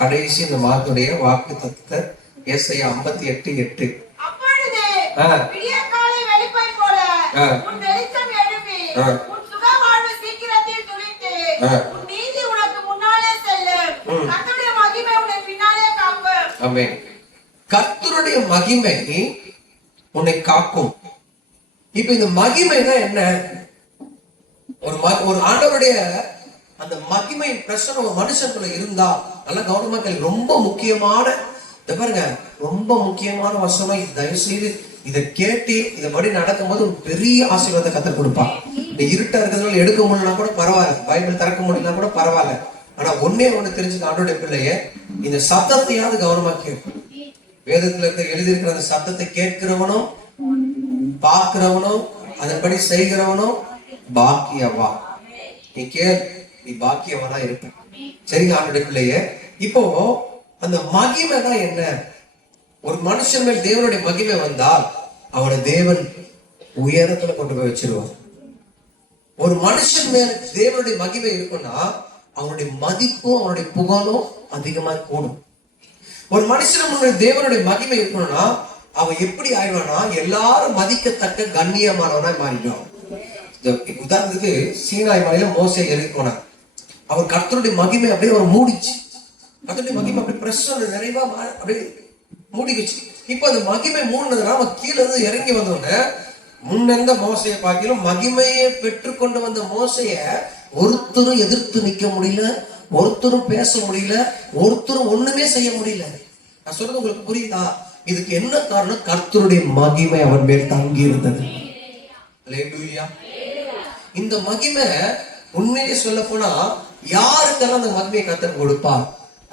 கடைசி இந்த மாதத்துடைய வாக்கு தத்துவத்தை ஏசாயா 58:8. கர்த்தருடைய மகிமை உன்னை காக்கும். இப்ப இந்த மகிமைனா என்ன? ஒரு ஆண்டவருடைய அந்த மகிமை பிரச்சனை ஒரு மனுஷனுக்குள்ள இருந்தா நல்லா கவனமா கேள்வி. ரொம்ப முக்கியமான பாருங்க, ரொம்ப முக்கியமான வசனம். தயவு செய்து இதை கேட்டு இதபடி நடக்கும்போது ஒரு பெரிய ஆசீர்வாதத்தை கத்த கொடுப்பான். இந்த இருட்டா இருக்கிறதுனால எடுக்க முடியலனா கூட பரவாயில்ல, பைபிள் திறக்க முடியலனா கூட பரவாயில்ல. ஆனா ஒன்னே ஒண்ணு தெரிஞ்சுக்க, ஆண்டோட பிள்ளைய இந்த சத்தத்தையாவது கவனமா கேட்கும். வேதத்துல இருக்க எழுதியிருக்கிற அந்த சத்தத்தை கேட்கிறவனும் பார்க்கிறவனும் அதன்படி செய்கிறவனும் பாக்கியவா. நீ கேள், நீ பாக்கியவனா இருப்ப. சரிங்க ஆண்டோட பிள்ளைய. இப்போ அந்த மகிமை தான் என்ன? ஒரு மனுஷன் மேல் தேவனுடைய மகிமை வந்தால் அவனை தேவன் உயரத்துல கொண்டு போய் வச்சிருவான். ஒரு மனுஷன் மேல் தேவனுடைய மகிமை இருக்குன்னா அவனுடைய மதிப்பும் அவனுடைய புகழும் அதிகமா கூடும். ஒரு மனுஷன் முன்னாடி தேவனுடைய மகிமை இருக்கணும்னா அவன் எப்படி ஆயிடுவானா, எல்லாரும் மதிக்கத்தக்க கண்ணியமானவனா மாறிடுவான். உதாரணத்துக்கு சீனாய் மலையில மோசே ஏறி போனான். அவர் கர்த்தருடைய மகிமை அப்படியே அவர் மூடிச்சு. கர்த்தருடைய மகிமை அப்படியே பிரசன்ன நிறைவா அப்படியே மூடிக்குச்சு. இப்ப அந்த மகிமை மூடினதுனா அவன் கீழே இருந்து இறங்கி வந்தோடனே முன்னிருந்த மோசையை பார்க்கலும் மகிமையை பெற்றுக்கொண்டு வந்த மோசைய ஒருத்தரும் எதிர்த்து நிக்க முடியல, ஒருத்தரும் பேச முடியல, ஒருத்தரும் ஒண்ணுமே செய்ய முடியல. நான் சொல்றது உங்களுக்கு புரியுதா? இதுக்கு என்ன காரணம்? கர்த்தருடைய மகிமை அவன் மேல் தங்கி இருந்தது. இந்த மகிமை உண்மையிலே சொல்ல போனா யாருக்கெல்லாம் அந்த மகிமையை கர்த்தர் கொடுப்பார்?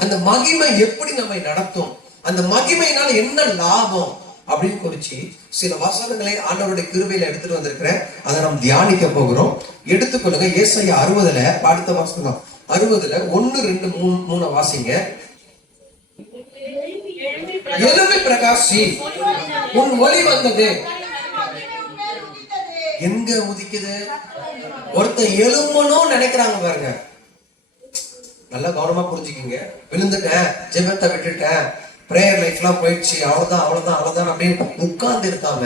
அந்த மகிமை எப்படி நம்மை நடத்தும்? அந்த மகிமையினால என்ன லாபம் அப்படின்னு குறிச்சு சில வசனங்களை ஆண்டவருடைய கிருபையில எடுத்துட்டு வந்திருக்கிறேன். அதை நாம் தியானிக்க போகிறோம். எடுத்துக்கொள்ளுங்க. ஏசாயா 60 அடுத்த வாசகம் 60 1 2 3 வாசிங்க. எழும்பி பிரகாசி, உன் ஒளி வந்தது. எங்க உதிக்குது? ஒருத்தர் எழும்பணும் நினைக்கிறாங்க பாருங்க. நல்லா கவனமா புரிஞ்சுக்கிங்க. விழுந்துட்டேன், ஜெபத்தை விட்டுட்டேன், பிரேயர் லைஃப் எல்லாம் போயிடுச்சு, அவ்வளவுதான் அப்படின்னு உட்கார்ந்து இருக்காம,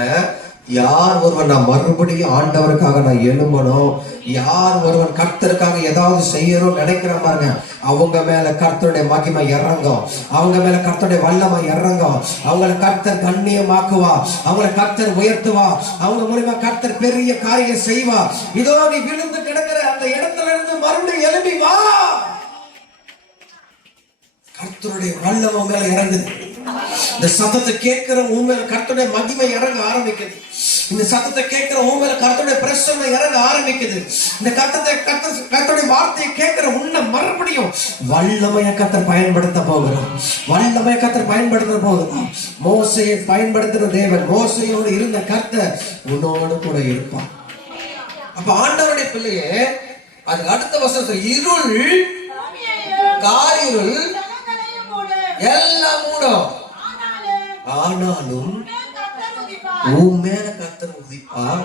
யார் ஒருவன் நான் மறுபடியும் ஆண்டவருக்காக நான் எழும்பணும், யார் ஒருவன் கர்த்தருக்காக ஏதாவது செய்யணும் நினைக்கிற பாருங்க, அவங்க மேல கர்த்தருடைய மகிமை இறங்கும், அவங்க மேல கர்த்தருடைய வல்லமை இறங்கும், அவங்களை கர்த்தர் கண்ணியமாக்குவா, அவங்களை கர்த்தர் உயர்த்துவா, அவங்க மூலமா கர்த்தர் பெரிய காரியம் செய்வா. இதோ நீ விழுந்து கிடக்கிற அந்த இடத்துல இருந்து மறுபடியும் எழும்பி வா. கர்த்தருடைய வல்லமை மேல இறங்குது. இந்த சத்தத்தை கேட்கிற உன் மேல கர்த்தருடைய மகிமை இறங்க ஆரம்பிக்குது. இந்த சத்தத்தை கேட்கிற உன் மேல கர்த்தருடைய பிரசன்னம் இறங்க ஆரம்பிக்குது. இந்த கர்த்தருடைய வார்த்தையை கேட்கிற உன்னை மறுபடியும் வல்லமைய கர்த்தர் பயன்படுத்த போகிறான். வல்லமைய கர்த்தர் பயன்படுத்த போகிறான். மோசையை பயன்படுத்துற தேவன், மோசையோடு இருந்த கர்த்தர் உன்னோடு கூட இருப்பான். அப்ப ஆண்டவருடைய பிள்ளையே, அதுக்கு அடுத்த வசனம், இருள் காரிருள் எல்லாம் மூடும், ஆனாலும் உன் மேல கர்த்தர் உதிப்பார்.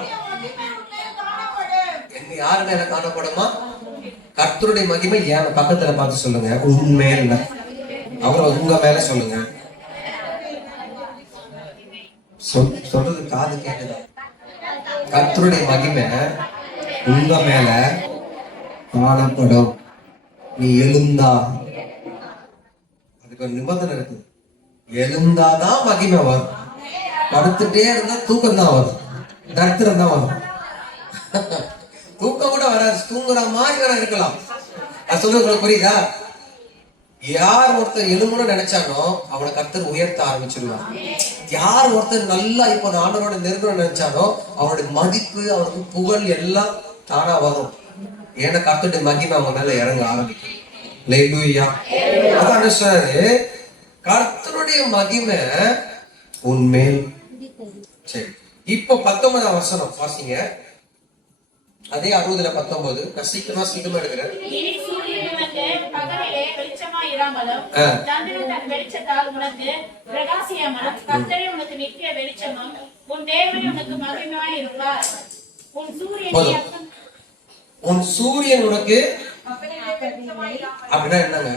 எங்க யாரு மேல காணப்படுமா? கர்த்தருடைய மகிமை என் பக்கத்துல பார்த்து சொல்லுங்க. உன் மேல, அவரை உங்க மேல சொல்லுங்க. சொல்றது காது கேட்குதா? கர்த்தருடைய மகிமை உங்க மேல காணப்படும். நீ எழுந்தா, அதுக்கு ஒரு நிபந்தனை இருக்கு. எழுந்தாதான் மகிமை வரும். படுத்துட்டே இருந்தா தூக்கம் தான் வரும், தரித்திரம் தான் வரும். தூக்கம் கூட வராது, தூங்குற மாதிரி வேற இருக்கலாம். அது சொல்றது புரியுதா? யார் ஒருத்தர் எழுமணும்னு நினைச்சானோ அவனை கர்த்தர் உயர்த்த ஆரம்பிச்சிருவான். யார் ஒருத்தர் நல்லா இப்போ ஆண்டவரோட நெருங்கணும்னு நினைச்சானோ அவனுடைய மதிப்பு, அவனுக்கு புகழ் எல்லாம் தானா வரும். ஏன்னா கர்த்தருடைய மகிமை அவன் மேல இறங்க ஆரம்பிக்கும். அதான் சொல்றாரு, கர்த்தருடைய மகிமை உன்மேல். சரி, இப்போ 19 வசனம் வாசிங்க. அதே 60 19. நான் சீக்கிரமா எடுக்கிறேன். உன் சூரியன் உனக்கு அப்படின்னா என்னங்க?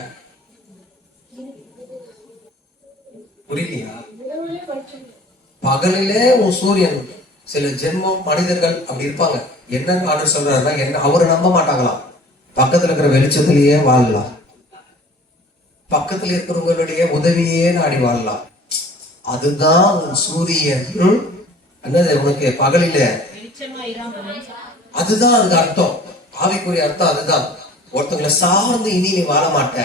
புரியலையா? பகலிலே உன் சூரியன். சில ஜென்மம் மனிதர்கள் அப்படி இருப்பாங்க. என்ன ஆர்டர் சொல்றாருன்னா, என்ன அவரை நம்ப மாட்டாங்களாம். பக்கத்துல இருக்கிற வெளிச்சத்திலேயே வாழலாம், பக்கத்துல இருக்கிறவங்களுடைய உதவியே நாடி வாழலாம். அதுதான் உன் சூரியன். என்னது உனக்கு பகலில, அதுதான் அதுக்கு அர்த்தம். ஆவிக்குரிய அர்த்தம் அதுதான். ஒருத்தங்களை சார்ந்து இனி நீ வாழ மாட்ட.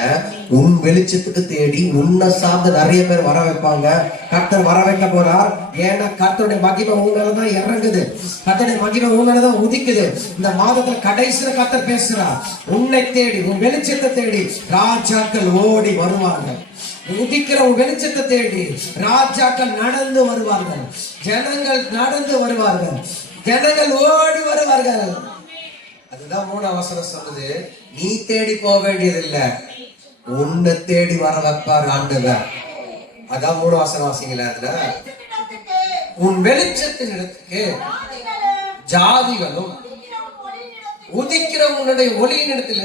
உன் வெளிச்சத்துக்கு தேடி உன்னை சார்ந்து நிறைய பேர் வர வைப்பாங்க. கர்த்தர் வர வைக்க போறார். ஏன்னா கர்த்தருடைய மகிமை உன் மேலதான் இறங்குது. கர்த்தருடைய மகிமை உன் மேலதான் உதிக்குது. இந்த மாதத்துல கடைசியில கர்த்தர் பேசுறார். உன்னை தேடி, உன் வெளிச்சத்தை தேடி ராஜாக்கள் ஓடி வருவாங்க. உதிக்கிற உன் வெளிச்சத்தை தேடி ராஜாக்கள் நடந்து வருவார்கள். ஜனங்கள் நடந்து வருவார்கள். ஜனங்கள் ஓடி வருவார்கள். அதுதான் 3 வசனம் சொல்லுது. நீ தேடி போக வேண்டியதில்லை, உன்னை தேடி வர வைப்பார் ஆண்டவர். அதான் 3 வசனம் வாசிங்களா. அதுல உன் வெளிச்சத்தின் இடத்துக்கு ஜாதிகளும் உதிக்கிற உன்னுடைய ஒளியின் இடத்துல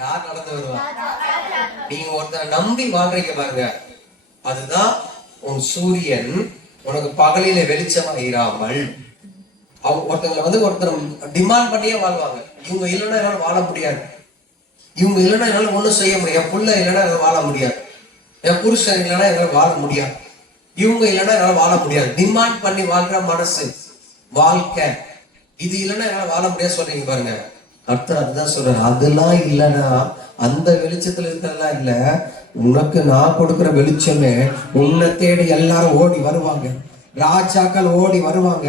யார் நடந்து வருவார்? நீங்க ஒருத்தரை நம்பி வாழ்றீங்க பாருங்க, அதுதான் உன் சூரியன். உனக்கு பகலில வெளிச்சமா இராமல் அவங்க ஒருத்தங்களை ஒருத்தர் டிமாண்ட் பண்ணியே வாழ்வாங்க. இவங்க இல்லைன்னா என்னால வாழ முடியாது, இவங்க இல்லைன்னா என்னால ஒண்ணும் செய்ய முடியாது, என் புள்ள இல்லைன்னா என்னால வாழ முடியாது, என் புருஷன் இல்லைன்னா என்னால வாழ முடியாது, இவங்க இல்லைன்னா என்னால வாழ முடியாது. டிமாண்ட் பண்ணி வாழ்ற மனசு வாழ்க்கை. இது இல்லைன்னா என்னால வாழ முடியாது சொல்றீங்க பாருங்க. கர்த்தர் அதுதான் சொல்றாரு. அதெல்லாம் இல்லைன்னா, அந்த வெளிச்சத்துல இருக்கிறதெல்லாம் இல்ல, உனக்கு நான் கொடுக்கிற வெளிச்சமே உன்னை தேடி எல்லாரும் ஓடி வருவாங்க. ராஜாக்கள் ஓடி வருவாங்க.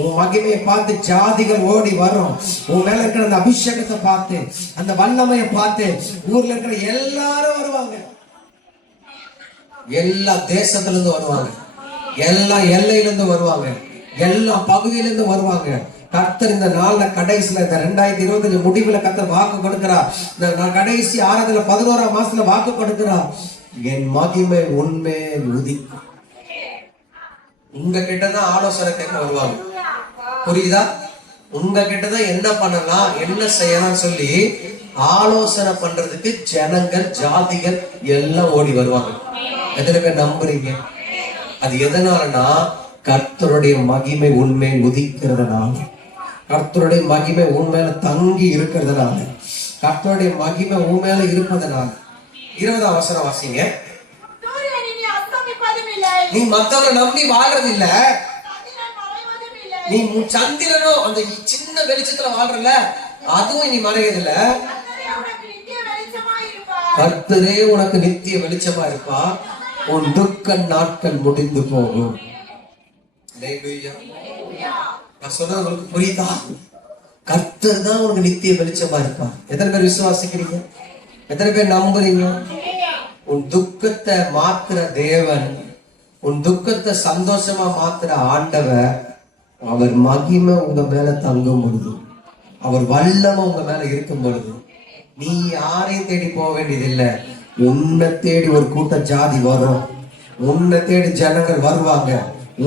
உன் மகிமையை பார்த்து ஜாதிகள் ஓடி வரும். உன் மேல இருக்கிற அந்த அபிஷேகத்தை பார்த்து, அந்த வல்லமையை பார்த்து ஊர்ல இருக்கிற எல்லாரும் வருவாங்க. எல்லா தேசத்துல இருந்து வருவாங்க, எல்லா எல்லையில இருந்து வருவாங்க, எல்லா பகுதியிலிருந்து வருவாங்க. கர்த்தர் இந்த நாள்ல கடைசியில, இந்த 2025 முடிவுல கர்த்தர் வாக்கு கொடுக்கிறார். இந்த கடைசி ஆராதனை 11ஆம் மாசத்துல வாக்கு கொடுக்கிறார். என் மகிமை உண்மை உதிக்கும். உங்க கிட்டதான் ஆலோசனை கேட்க வருவாங்க. புரியுதா? உங்க கிட்டதான் என்ன பண்ணலாம், என்ன செய்யலாம் சொல்லி ஆலோசனை பண்றதுக்கு ஜனங்கள் ஜாதிகள் எல்லாம் ஓடி வருவாங்க. எத்தனை பேர் நம்புறீங்க? அது எதனாலனா கர்த்தருடைய மகிமை உண்மை உதிக்கிறதுனால, கர்த்தருடைய மகிமை உண்மையில தங்கி இருக்கிறதுனால, கர்த்தருடைய மகிமை உண்மையில இருப்பதனால. 20ஆம் வசனம் வாசிங்க. நீ மத்தவரை நம்பி வாழ்றது இல்ல, நீ சந்திரனோ அந்த சின்ன வெளிச்சத்துல வாழ்றல, அதுவும் நீ மறையதில்ல. கர்த்தரே உனக்கு நித்திய வெளிச்சமா இருப்பா. உன் துக்க நாட்கள் முடிந்து போகும். நான் சொல்றது உங்களுக்கு புரியுதா? கர்த்தர் தான் உனக்கு நித்திய வெளிச்சமா இருப்பா. எத்தனை பேர் விசுவாசிக்கிறீங்க? எத்தனை பேர் நம்புறீங்க? உன் துக்கத்தை மாத்துற தேவன், உன் துக்கத்தை சந்தோஷமா மாத்துற ஆண்டவர், அவர் மகிமை உங்க மேல தங்கும் பொழுது, அவர் வல்லமை உங்க மேல இருக்கும் பொழுது, நீ யாரையும் தேடி போக வேண்டியதில்லை. உன்னை தேடி ஒரு கூட்ட ஜாதி வரும், உன்னை தேடி ஜனங்கள் வருவாங்க,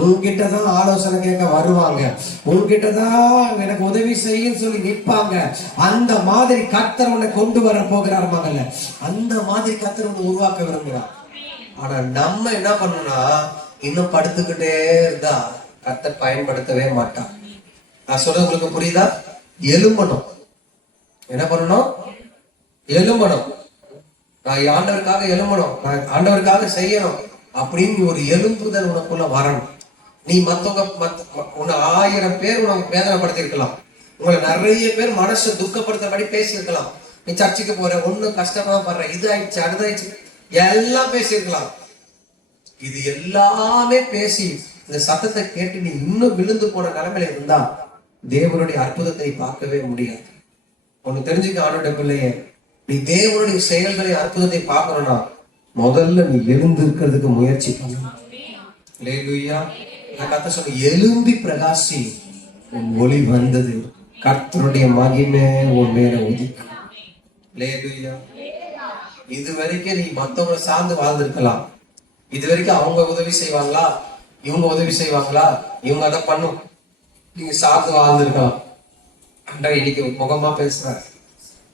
உன்கிட்டதான் ஆலோசனை கேட்க வருவாங்க, உன்கிட்டதான் எனக்கு உதவி செய்யும் சொல்லி நிற்பாங்க. அந்த மாதிரி கர்த்தர் உன்னை கொண்டு வர போகிறார் மகள்ல. அந்த மாதிரி கர்த்தர் உன்னை உருவாக்க விரும்புகிறார். ஆனா நம்ம என்ன பண்ணணும்னா, இன்னும் படுத்துக்கிட்டே இருந்தா கர்த்தர் பயன்படுத்தவே மாட்டான். நான் சொல்றது உங்களுக்கு புரியுதா? எழும்பணும். என்ன பண்ணணும்? எழும்பணும். நான் ஆண்டவருக்காக எழும்பணும், நான் ஆண்டவருக்காக செய்யணும் அப்படின்னு ஒரு எழும்புதல் உனக்குள்ள வரணும். நீ மத்தவங்க உன்னை 1000 பேர் உனக்கு வேதனைப்படுத்தி இருக்கலாம், உங்களை நிறைய பேர் மனசு துக்கப்படுத்தபடி பேசி இருக்கலாம். நீ சர்ச்சுக்கு போற, ஒன்னும் கஷ்டமா படுற, இது ஆயிடுச்சு அடுத்தாயிடுச்சு எல்லாம் பேசியிருக்கலாம். இது எல்லாமே பேசி இந்த சத்தத்தை கேட்டு நீ இன்னும் விழுந்து போன நிலைமையில இருந்தா தேவனுடைய அற்புதத்தை பார்க்கவே முடியாது. ஒன்னு தெரிஞ்சுக்க ஆண்டோட பிள்ளையே, நீ தேவனுடைய செயல்களை அற்புதத்தை பார்க்கணும்னா முதல்ல நீ எழுந்து இருக்கிறதுக்கு முயற்சி பண்ணணும். கர்த்தர் சொன்ன, எழும்பி பிரகாசி, உன் ஒளி வந்தது, கர்த்தருடைய மகிமை உன் மேல உதிக்கும். இது வரைக்கும் நீ மத்தவங்களை சார்ந்து வாழ்ந்திருக்கலாம். இது வரைக்கும் அவங்க உதவி செய்வாங்களா, இவங்க உதவி செய்வாங்களா, இவங்க அதை பண்ணும், நீங்க சார்ந்து வாழ்ந்திருக்கலாம். இன்னைக்கு முகமா பேசுற,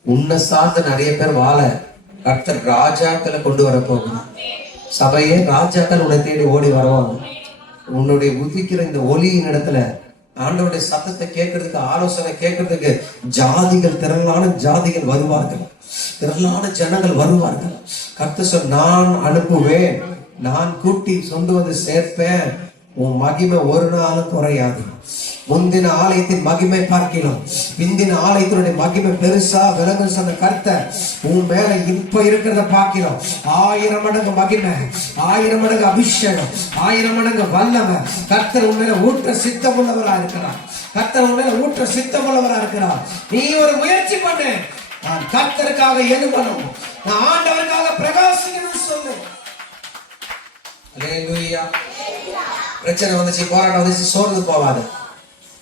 உன்னை சார்ந்து நிறைய பேர் வாழ கர்த்தர் ராஜாக்களை கொண்டு வர போகிறார். சபையே ராஜாக்கள் உன்னை தேடி ஓடி வருவாங்க. உன்னுடைய உதிக்கிற இந்த ஒளியின் இடத்துல ஆண்டவருடைய சத்தத்தை கேட்கறதுக்கு, ஆலோசனை கேட்கறதுக்கு ஜாதிகள், திரளான ஜாதிகள் வருவார்கள், திரளான ஜனங்கள் வருவார்கள். கர்த்தர் சொல், நான் அனுப்புவேன், நான் கூட்டி சொந்து வந்து சேர்ப்பேன், உன் மகிமை ஒரு நாளும் குறையாது. முந்தின ஆலயத்தின் மகிமை பார்க்கலாம், பிந்தின ஆலயத்தினுடைய மகிமை பெருசா விலங்கு சொன்ன கர்த்தர் உன் மேல இப்ப இருக்கிறத பார்க்கிறோம். 1000 மடங்கு மகிமை, 1000 மடங்கு அபிஷேகம், 1000 மடங்கு வல்லமை கர்த்தர் உன் மேல ஊற்ற சித்தம் உள்ளவரா இருக்கிறார். கர்த்தர் உன் மேல ஊற்ற சித்தம் உள்ளவரா இருக்கிறார். நீ ஒரு முயற்சி பண்ணு, நான் கர்த்தருக்காக எழுதணும், நான் ஆண்டவருக்காக பிரகாசிக்கணும்னு சொல்லு. அல்லேலூயா. பிரச்சனை வந்துச்சு, போராட்டம் வந்துச்சு, சோர்ந்து போவாது.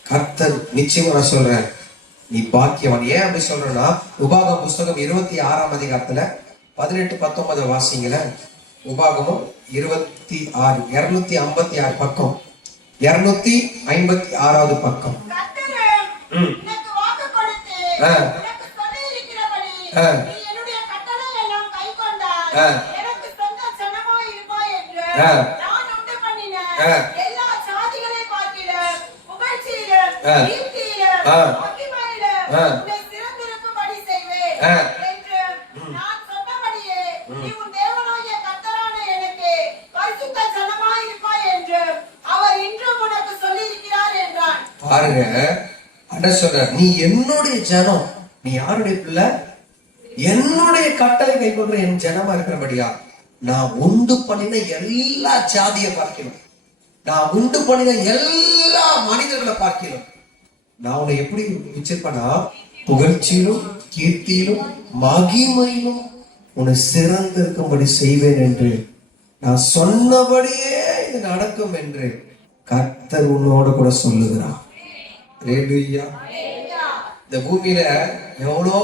கர்த்தர் நிச்சயமா நான் சொல்றேன், நீ பாக்கியவான். ஏன் அப்படி சொல்றேன்னா, உபாகமம் புஸ்தகம் 26ஆம் அதிகாரத்துல 18-19 வாசிங்கள. உபாகமம் 26, 256 பக்கம், 256வது பக்கம். பாருங்க, அண்ணன் சொல்ற, நீ என்னுடைய ஜனம், நீ யாருடைய பிள்ளை? என்னுடைய கட்டளை கை கொள்ற என் ஜனமா இருக்கிறபடியா நான் உண்டு பண்ணின எல்லா ஜாதியை பார்க்கணும், நான் உண்டு பண்ணின எல்லா மனிதர்களை பார்க்கணும். நான் உன்னை எப்படி வச்சிருப்பேனா, புகழ்ச்சியிலும் கீர்த்தியிலும் மகிமையிலும் உன்னை சிறந்து இருக்கும்படி செய்வேன் என்று, நான் சொன்னபடியே இது நடக்கும் என்று கர்த்தர் உன்னோட கூட சொல்லுகிறான். இந்த பூமியில எவ்வளோ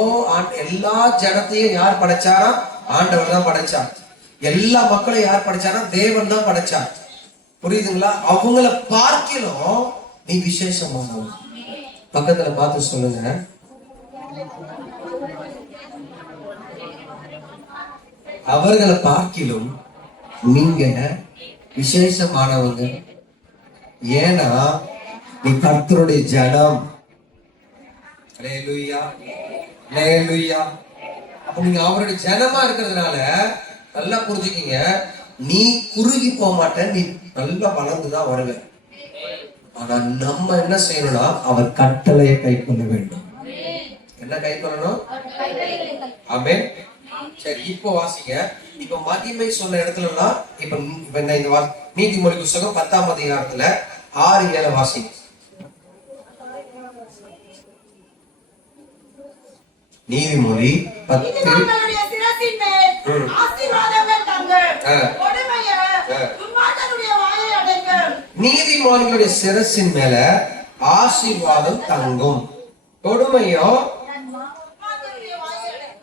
எல்லா ஜனத்தையும் யார் படைச்சாரா? ஆண்டவர் தான் படைச்சார். எல்லா மக்களையும் யார் படைச்சாரா? தேவன் தான் படைச்சார். புரியுதுங்களா? அவங்கள பார்க்கலும் நீ விசேஷமானவன். பக்கத்துல பார்த்து சொல்லுங்க, அவர்களை பார்க்கிலும் நீங்க விசேஷமானவங்க. ஏன்னா நீ கர்த்தருடைய ஜனம். அல்லேலூயா, அல்லேலூயா. அப்ப நீங்க அவருடைய ஜனமா இருக்கிறதுனால நல்லா புரிஞ்சுக்கீங்க, நீ குறுகி போக மாட்ட, நீ நல்லா வளர்ந்துதான் வருவ. ஆனா நம்ம என்ன செய்யணும்னா, அவர் கட்டளையை கை கொள்ள வேண்டும். என்ன கை கொள்ளணும்? ஆமென். சரி, இப்போ வாசிங்க. இப்ப மகிமை சொன்ன இடத்துல எல்லாம் இப்ப இந்த நீதிமொழி புஸ்தகம் 10ஆம் அதிகாரத்துல 6-7 வாசிங்க. நீதிமொழி 10. நீதிமான்களுடைய சிரசின் மேல ஆசீர்வாதம் தங்கும், கொடுமையோ.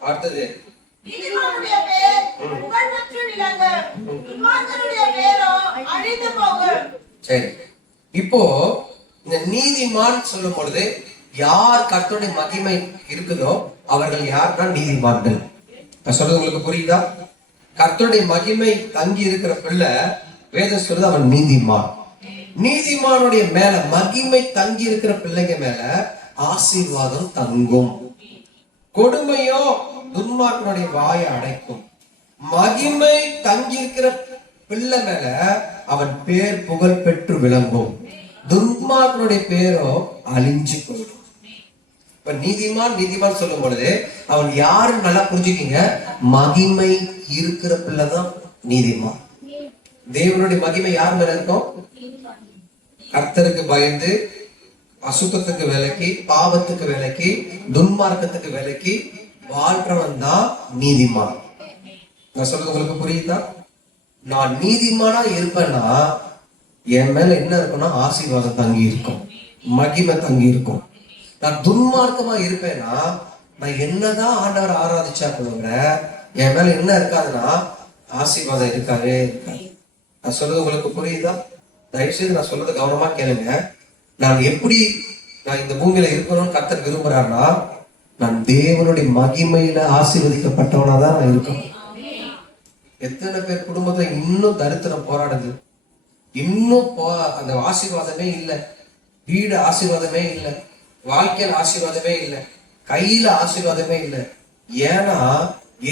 அடுத்தது, சரி, இப்போ இந்த நீதிமான் சொல்லும் பொழுது யார் கர்த்தருடைய மகிமை இருக்குதோ அவர்கள் யார்னா நீதிமான்கள். நான் சொல்றது உங்களுக்கு புரியுதா? கர்த்தருடைய மகிமை தங்கி இருக்கிற பிள்ளை வேதம் சொல்றது அவன் நீதிமான். நீதிமானுடைய மேல மகிமை தங்கி இருக்கிற பிள்ளைங்க மேல ஆசீர்வாதம் தங்கும், கொடுமையோ துன்மார்க்கனுடைய வாயை அடைக்கும். மகிமை தங்கி இருக்கிற பிள்ளை மேல அவன் பேர் புகழ் பெற்று விளங்கும், துன்மார்க்கனுடைய பேரோ அழிஞ்சு போயிடும். இப்ப நீதிமான் சொல்லும் பொழுது அவன் யாருன்னு நல்லா புரிஞ்சுக்கீங்க, மகிமை இருக்கிற பிள்ளைதான் நீதிமான். தேவனுடைய மகிமை யார் மேல இருக்கும்? கர்த்தருக்கு பயந்து அசுத்தத்துக்கு விலக்கி, பாவத்துக்கு விலக்கி, துன்மார்க்கத்துக்கு விலக்கி வாழ்றவன் தான் நீதிமான். நான் சொல்றது உங்களுக்கு புரியுதா? நான் நீதிமானா இருப்பேன்னா என் மேல என்ன இருக்கும்னா ஆசீர்வாதம் தங்கி இருக்கும், மகிமை தங்கி இருக்கும். நான் துன்மார்க்கமா இருப்பேன்னா நான் என்னதான் ஆண்டவர் ஆராதிச்சா கூட என் மேல என்ன இருக்காதுன்னா ஆசீர்வாதம் இருக்காது. நான் சொல்றது உங்களுக்கு புரியுதா? தயவுசெய்து நான் சொல்றது கவனமா கேளுங்க. நான் எப்படி நான் இந்த பூமியில இருக்கணும்னு கர்த்தர் விரும்புறாருன்னா, நான் தேவனுடைய மகிமையில ஆசீர்வதிக்கப்பட்டவனா தான் நான் இருக்கணும். எத்தனை பேர் குடும்பத்துல இன்னும் தரித்திரம் போராடுது, இன்னும் அந்த ஆசீர்வாதமே இல்லை, வீடு ஆசீர்வாதமே இல்லை, வாழ்க்கையில் ஆசீர்வாதமே இல்லை, கையில ஆசீர்வாதமே இல்லை. ஏன்னா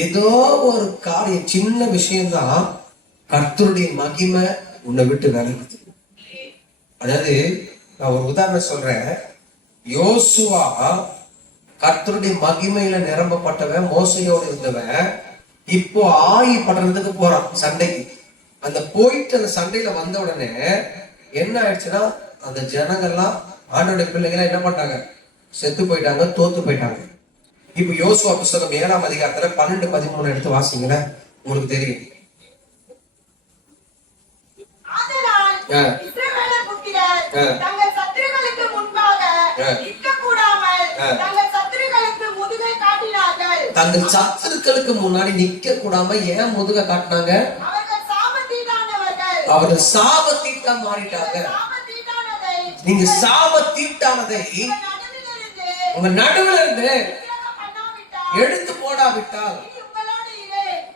ஏதோ ஒரு காரியம், சின்ன விஷயம்தான் கர்த்தருடைய மகிமை உன்னை விட்டு விலகுது. அதாவது நான் ஒரு உதாரணம் சொல்றேன். யோசுவா கர்த்தருடைய மகிமையில நிரம்பப்பட்டவன், மோசையோடு இருந்தவன். இப்போ ஆயி படுறதுக்கு போறான் சண்டைக்கு. அந்த போயிட்டு அந்த சண்டையில வந்த உடனே என்ன ஆயிடுச்சுன்னா, அந்த ஜனங்கள்லாம் ஆண்டோடைய பிள்ளைங்க என்ன பண்ணாங்க, செத்து போயிட்டாங்க, தோத்து போயிட்டாங்க. இப்ப யோசுவா புஸ்தகம் 7ஆம் அதிகாரத்துல 12-13 எடுத்து வாசிங்களேன், உங்களுக்கு தெரியும். தங்கள் சத்துருக்களுக்கு முன்னாடி நிக்க கூடாம ஏன் முதுக காட்டினாங்க? அவர்கள் சாபத்தீட்டா மாறிட்டாங்க. நீங்க சாபத்தீட்டானதை உங்க நடுவில் இருந்து எடுத்து போடாவிட்டால்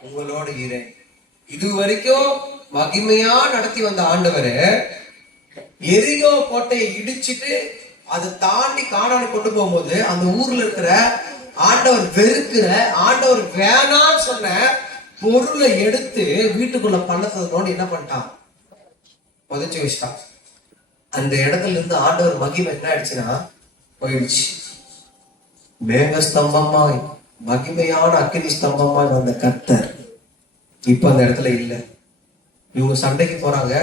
உங்களோட இரு. இது வரைக்கும் மகிமையா நடத்தி வந்த ஆண்டவரு எரிகோ கோட்டையை இடிச்சிட்டு அதை தாண்டி கானானை கொண்டு போகும்போது அந்த ஊர்ல இருக்கிற ஆண்டவர் வெறுக்கிற, ஆண்டவர் வேணான்னு சொன்ன பொருளை எடுத்து வீட்டுக்குள்ள பண்ணத்தோடு என்ன பண்ணிட்டான், புதைச்சு வச்சிட்டான். அந்த இடத்துல இருந்து ஆண்டவர் மகிமை என்ன ஆயிடுச்சுன்னா போயிடுச்சு. மேக ஸ்தம்பமாய், மகிமையான அக்கினி ஸ்தம்பமாய் வந்த கர்த்தர் இப்ப அந்த இடத்துல இல்லை. இவங்க சண்டைக்கு போறாங்க,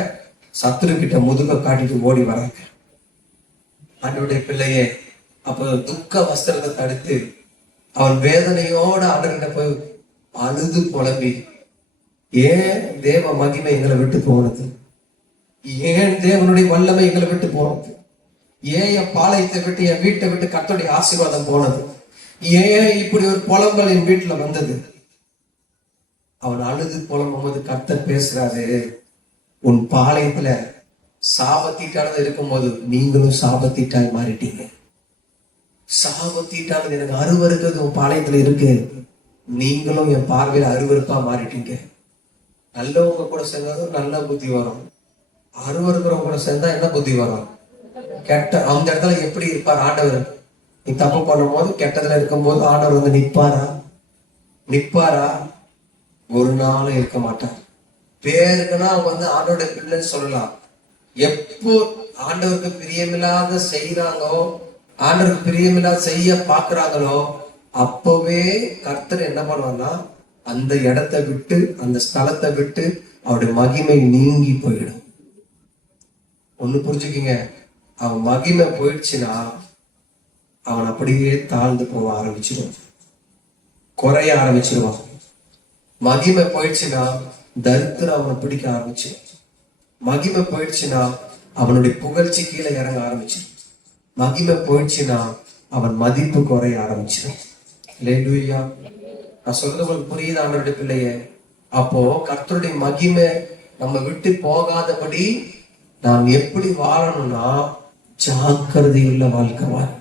சத்துரு கிட்ட முதுக காட்டிட்டு ஓடி வராங்க. ஆண்டவருடைய பிள்ளையே அப்போ துக்க வஸ்திரத்தை தடுத்து அவன் வேதனையோட ஆண்டவர்கிட்ட போய் அழுது புலம்பி, ஏன் தேவ மகிமை எங்களை விட்டு போனது, ஏன் தேவனுடைய வல்லமை எங்களை விட்டு போனது, ஏன் என் பாளையத்தை விட்டு, என் வீட்டை விட்டு கர்த்தருடைய ஆசீர்வாதம் போனது, ஏன் இப்படி ஒரு புலம்பல் என் வீட்டுல வந்தது. அவன் அழுது புலம்பும் போது கர்த்தர் பேசுறாரு, உன் பாளையத்துல சாபத்தீட்டானது இருக்கும்போது நீங்களும் சாபத்தீட்டாய் மாறிட்டீங்க. சாபத்தீட்டானது எனக்கு அருவருக்கிறது உன் பாளையத்துல இருக்கு, நீங்களும் என் பார்வையில அருவருப்பா மாறிட்டீங்க. நல்லவங்க கூட சேர்ந்தாலும் நல்ல புத்தி வரும், அருவருக்கிறவங்க கூட சேர்ந்தா என்ன புத்தி வரும், கெட்ட. அந்த இடத்துல எப்படி இருப்பார் ஆண்டவர்? நீ தப்பு பண்ணும் போது, கெட்டதுல இருக்கும் போது ஆண்டவர் வந்து நிப்பாரா? ஒரு நாளும் இருக்க மாட்டார். பேருக்குன்னா அவங்க வந்து ஆண்டோட பிள்ளைன்னு சொல்லலாம். எப்போ ஆண்டவருக்கு பிரியமில்லாத செய்யறாங்களோ, ஆண்டவருக்கு பிரியமில்லாத செய்ய பாக்குறாங்களோ, அப்பவே கர்த்தர் என்ன பண்ணுவாங்கன்னா அந்த இடத்தை விட்டு, அந்த ஸ்தலத்தை விட்டு அவருடைய மகிமை நீங்கி போயிடும். ஒண்ணு புரிஞ்சுக்கிங்க, அவன் மகிமை போயிடுச்சுன்னா அவன் அப்படியே தாழ்ந்து போக ஆரம்பிச்சிடும், குறைய ஆரம்பிச்சிருவான். மகிமை போயிடுச்சுன்னா தரித்திரம் அவனை பிடிக்க ஆரம்பிச்சு, மகிமை போயிடுச்சுன்னா அவனுடைய புகழ்ச்சி கீழே இறங்க ஆரம்பிச்சு, மகிமை போயிடுச்சுன்னா அவன் மதிப்பு குறைய ஆரம்பிச்சிடும். அல்லேலூயா. நான் சொல்றது உங்களுக்கு புரியுது ஆண்டவருடைய பிள்ளையே? அப்போ கர்த்தருடைய மகிமை நம்ம விட்டு போகாதபடி நாம் எப்படி வாழணும்னா ஜாக்கிரதையுள்ள வாழ்க்கை வாழணும்.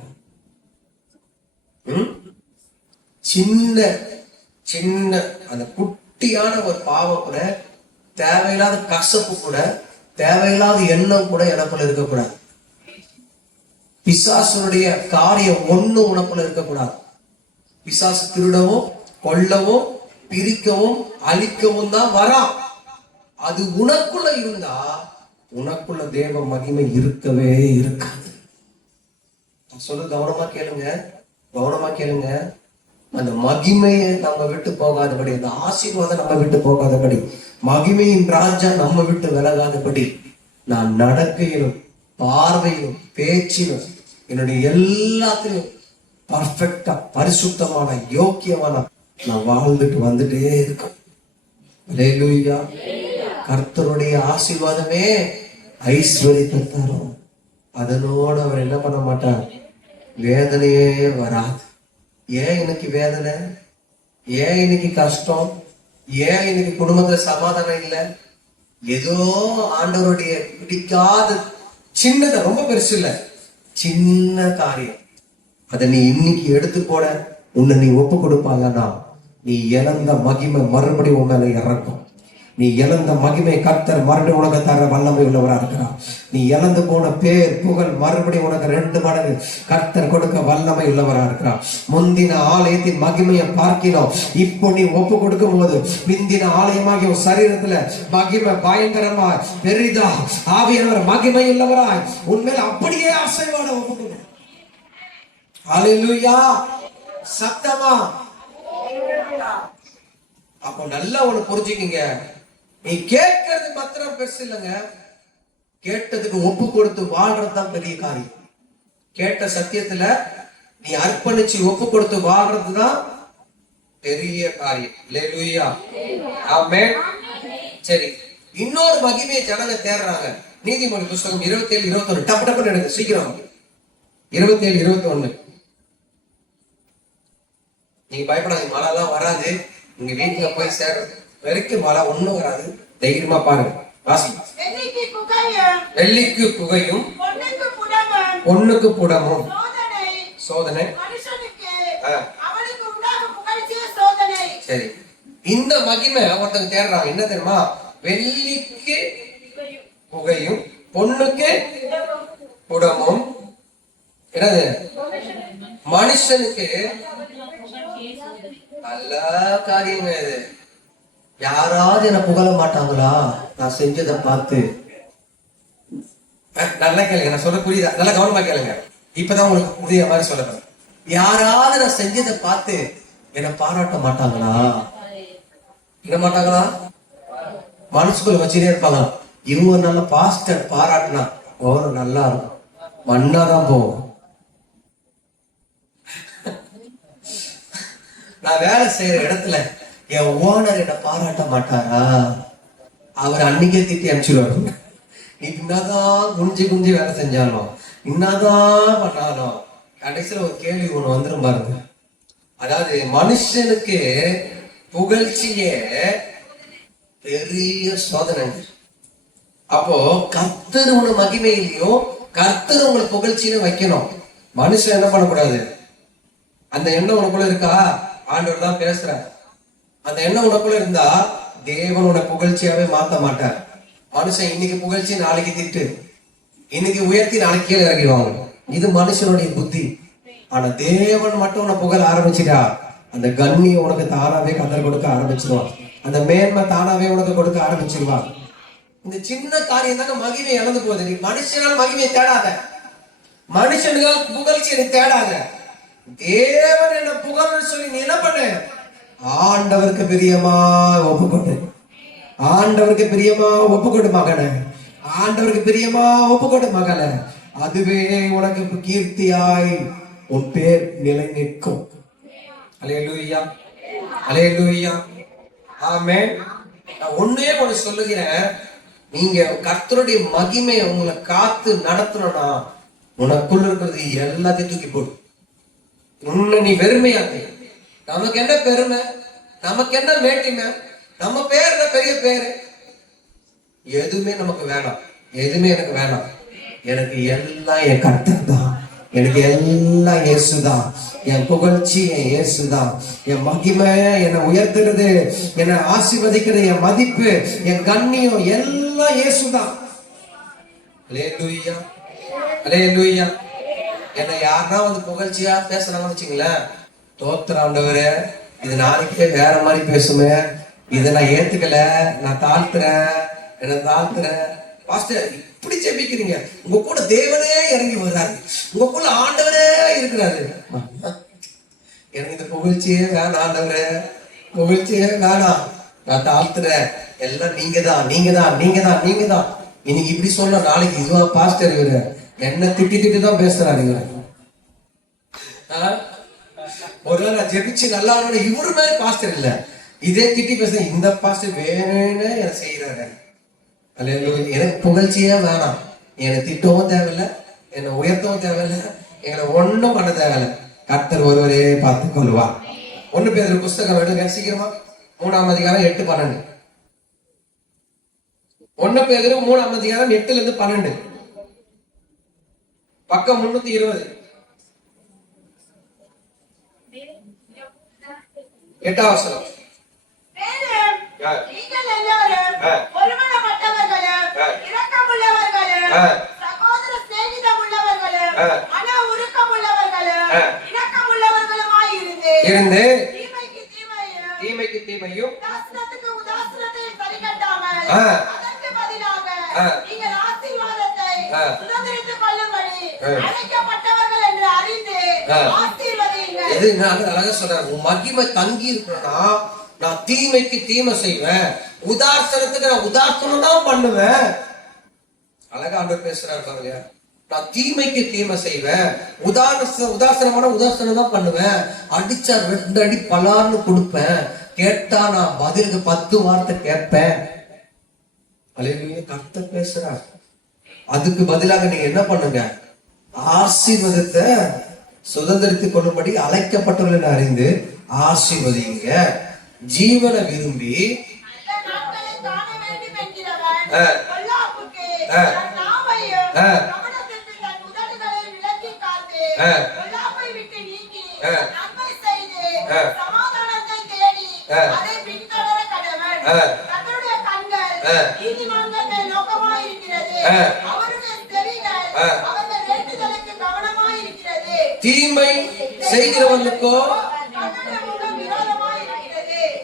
சின்ன சின்ன அந்த குட்டியான ஒரு பாவம் கூட, தேவையில்லாத கசப்பு கூட, தேவையில்லாத எண்ணம் கூட எனக்குள்ள இருக்கக்கூடாது. பிசாசுடைய காரியம் ஒண்ணு உனக்குள்ள இருக்கக்கூடாது. பிசாசு திருடவும், கொல்லவும், பிரிக்கவும், அழிக்கவும் தான் வரான். அது உனக்குள்ள இருந்தா உனக்குள்ள தேவ மகிமை இருக்கவே இருக்காது. சொல்ல கவனமா கேளுங்க, கவனமா கேளுங்க. அந்த மகிமையை நம்ம விட்டு போகாதபடி, அந்த ஆசீர்வாதம் நம்ம விட்டு போகாதபடி, மகிமையின் ராஜா நம்ம விட்டு விலகாதபடி, நான் நடக்கையிலும், பார்வையிலும், பேச்சிலும், என்னுடைய எல்லாத்திலும் பர்ஃபெக்டா, பரிசுத்தமான, யோக்கியமான நான் வாழ்ந்துட்டு வந்துட்டே இருக்கேன். அல்லேலூயா. கர்த்தருடைய ஆசீர்வாதமே ஐஸ்வர்யத்தை தரும். அதனோட அவர் என்ன பண்ண மாட்டார், வேதனையே வராது. ஏன் இன்னைக்கு வேதனை, ஏன் இன்னைக்கு கஷ்டம், ஏன் இன்னைக்கு குடும்பத்துல சமாதானம் இல்லை? ஏதோ ஆண்டவருடைய பிடிக்காத சின்னத, ரொம்ப பெருசு இல்ல, சின்ன காரியம், அதை நீ இன்னைக்கு எடுத்து போட, உன்னை நீ ஒப்பு கொடுப்பாங்கன்னா நீ இழந்த மகிமை மறுபடியும் உன் மேல இறக்கும். நீ இழந்த மகிமை கர்த்தர் மறுபடியும் உனக்கு தர வல்லமை உள்ளவரா இருக்கிறார். நீ இழந்து போன பேர் புகழ் மறுபடியும் உனக்கு 2 மடங்கு கர்த்தர் கொடுக்க வல்லமை உள்ளவரா இருக்கிறார். முந்தின ஆலயத்தின் மகிமையை பார்க்கிறோம். இப்போ நீ ஒப்பு கொடுக்கும் போது முந்தின ஆலயமாகிய சரீரத்துல மகிமை பயங்கரமா பெரிதா ஆவியானவர் மகிமை உள்ளவராய் உண்மையில அப்படியே அசைவாட ஒப்பு கொடு. ஹல்லேலூயா. சத்தமா. அப்போ நல்லா ஒண்ணு புரிஞ்சுக்கீங்க, நீ கேட்கறது மாத்திரம் பெருசு இல்லைங்க, கேட்டதுக்கு ஒப்பு கொடுத்து வாழ்றதுதான் பெரிய காரியம். கேட்ட சத்தியத்துல நீ அர்ப்பணிச்சு ஒப்பு கொடுத்து வாழ்றதுதான் பெரிய காரியம். ஹல்லேலூயா. ஆமென். சரி, இன்னொரு மகிமையை ஜனங்க தேடுறாங்க. நீதிமொழி புஸ்தகம் 27-21 டப்பு டப்புன்னு எடுங்க சீக்கிரம். 27-21. நீங்க பயப்படாதீங்க, மழை எல்லாம் வராது. நீங்க வீட்டுல போய் சேர வரைக்கும் மழை ஒண்ணும் வராது. தைரியமா பாருங்க. வாசி. வெள்ளிக்கு புகையும் பொண்ணுக்கு புடமும் சோதனை. சரி, இந்த மகிமை ஒருத்தங்க தேடுறாங்க. என்ன தெரியுமா? வெள்ளிக்கு புகையும் பொண்ணுக்கு புடமும். என்னது? மனுஷனுக்கு நல்ல காரியங்க இது. யாராவது என்ன புகழ மாட்டாங்களா நான் செஞ்சதை பார்த்து? நல்லா கேளுங்க, நான் சொல்ல புரியுதா? நல்லா கவனமா கேளுங்க. இப்பதான் உங்களுக்கு புதிய மாதிரி சொல்லுறேன். யாராவது நான் செஞ்சதை பார்த்து என்ன பாராட்ட மாட்டாங்களா? என்ன மாட்டாங்களா? மனசுக்குள்ள வச்சுட்டே இருப்பாங்க. இவங்க நல்ல பாஸ்டர் பாராட்டினா கௌரவம் நல்லா இருக்கும், மண்ணாதான் போகும். நான் வேலை செய்யற இடத்துல என் ஓனர் என்ன பாராட்ட மாட்டாரா? அவர் அன்னைக்கே திட்டி அனுப்பிச்சிடுவாரு. என்னதான் குஞ்சு குஞ்சு வேலை செஞ்சாலும் என்னதான் பண்ணாலும் கடைசியில ஒரு கேள்வி ஒண்ணு வந்துடும் பாருங்க. அதாவது மனுஷனுக்கு புகழ்ச்சியே பெரிய சோதனை. அப்போ கர்த்தர் உன மகிமையிலையும் கர்த்தர் உங்களுக்கு புகழ்ச்சின்னு வைக்கணும். மனுஷன் என்ன பண்ணக்கூடாது? அந்த எண்ணம் உனக்குள்ள இருக்கா? ஆண்டவர் தான் பேசுற. அந்த எண்ணம் உனக்குள்ள இருந்தா தேவன் உன புகழ்ச்சியாவே மாத்த மாட்டார். மனுஷன் இன்னைக்கு புகழ்ச்சி நாளைக்கு திட்டு, இன்னைக்கு உயர்த்தி நாளைக்கு கீழே இறங்கிடுவாங்க. இது மனுஷனுடைய புத்தி. ஆனா தேவன் மட்டும் உன்னை புகழ ஆரம்பிச்சிட்டா அந்த கண்ணியை உனக்கு தானாவே கத்தர் கொடுக்க ஆரம்பிச்சிருவான். அந்த மேன்மை தானாவே உனக்கு கொடுக்க ஆரம்பிச்சிருவான். இந்த சின்ன காரியம் தானே மகிமை இழந்து போகுது. நீ மனுஷனால் மகிமையை தேடாத, மனுஷனுக்கால் புகழ்ச்சியை தேடாத. தேவன் என்ன புகழ்னு சொல்லி நீ என்ன பண்ணு? ஆண்டவருக்கு பிரியமா ஒப்புக்கொண்டு, ஆண்டவருக்கு பிரியமா ஒப்புக்கொண்டு மகனே, ஆண்டவருக்கு பிரியமா ஒப்புக்கொண்டு மகனே. அதுவே உனக்கு கீர்த்தியாய் உன் பேர் நிலை நிற்கும். அல்லேலூயா, அல்லேலூயா, ஆமென். நான் ஒண்ணே ஒண்ணு சொல்லுகிறேன், நீங்க கர்த்தருடைய மகிமையை உங்களை காத்து நடத்தணும்னா உனக்குள்ள இருக்கிறது எல்லாத்தையும் தூக்கி போடு. உன்னை நீ வெறுமையாக்கு. நமக்கு என்ன பெருமை, நமக்கு என்ன மேட்டிமை, நம்ம பேர் பெரிய பேரு, எதுவுமே நமக்கு வேணாம். எதுவுமே எனக்கு வேணாம். எனக்கு எல்லாம் என் கர்த்தர் தான், எனக்கு எல்லாம் இயேசுதான். என் புகழ்ச்சி என் இயேசுதான். என் மகிமை என்னை உயர்த்துறது, என்னை ஆசீர்வதிக்கிறது, என் மதிப்பு, என் கண்ணியம் எல்லாம் இயேசுதான். அல்லேலூயா, அல்லேலூயா. என்னை யாருன்னா வந்து புகழ்ச்சியா பேசுறாங்கன்னு வச்சுங்களேன், தோத்திர ஆண்டவரே, இது நாளைக்கே வேற மாதிரி பேசுமே, இதை நான் ஏத்துக்கல, நான் தாழ்த்துறேன், என்ன தாழ்த்துறேன். பாஸ்டர் இப்படி ஜெபிக்கிறீங்க, உங்க கூட தேவனே இறங்கி வர்றாரு, உங்க கூட ஆண்டவரே இருக்கிறாரு. எனக்கு இந்த புகழ்ச்சியே வேணாம் ஆண்டவரே, புகழ்ச்சியே வேணாம், நான் தாழ்த்துறேன், எல்லாம் நீங்க தான், நீங்க தான், நீங்க தான், நீங்க தான். இன்னைக்கு இப்படி சொன்னா நாளைக்கு இதுவா பாஸ்டர் இவரு என்ன திட்டி திட்டி தான் பேசுறாரு இவரு. ஒருவேளை நான் ஜெபிச்சு நல்லா இவரு மாதிரி பாஸ்டர் இல்ல, இதே திட்டி பேசுற இந்த பாஸ்டர் வேணும்னு என்ன செய்யறாரு. எனக்கு புகழ்ச்சியே வேணாம், என்னை திட்டவும் தேவையில்லை, என்னை உயர்த்தவும் தேவையில்லை, எங்களை ஒண்ணும் பண்ண தேவையில்லை. கர்த்தர் ஒருவரே பார்த்து கொள்வார். 1 பேதுரு புஸ்தகம் எடுங்க சீக்கிரமா, 3ஆம் அதிகாரம் 8-12. 1 பேதுரு 3ஆம் அதிகாரம் 8-12, பக்கம் 320, 8ஆம் வசனம். நீங்கள் எல்லாரும் மகிமையும் உதாசீனத்துக்கு உதாசீனத்தையும் சரிக்கட்டாமல் அதற்கு பதிலாக நீங்கள் ஆசீர்வாதத்தை சுதந்திரித்துக் கொள்ளும்படி அழைக்கப்பட்டவர்கள் என்று அறிந்து ஆசீர்வதியுங்கள். இது நான் அழகா சொல்றேன். உன் மகிமை தங்கி இருக்கணும்னா நான் தீமைக்கு தீமை செய்வேன், உதாசனத்துக்கு நான் உதாசனம் தான் பண்ணுவேன். அழகா ஆண்டவர் பேசுறாரு பாருங்க. நான் தீமைக்கு தீமை செய்வேன், உதாசனமான உதாசனம் தான் பண்ணுவேன். அடிச்சா 2 அடி பலான்னு கொடுப்பேன், கேட்டா நான் பதிலுக்கு 10 வார்த்தை கேட்பேன். அல்லேலூயா. கர்த்தர் பேசுறார். அதுக்கு பதிலாக நீங்க என்ன பண்ணுங்க, ஆசீர்வாதத்தை சுதந்திரித்துக் கொள்ளும்படி அழைக்கப்பட்டவர்கள் அறிந்து ஆசீர்வதிங்க. ஜீவனை விரும்பி தீமை செய்கிறவனுக்கோ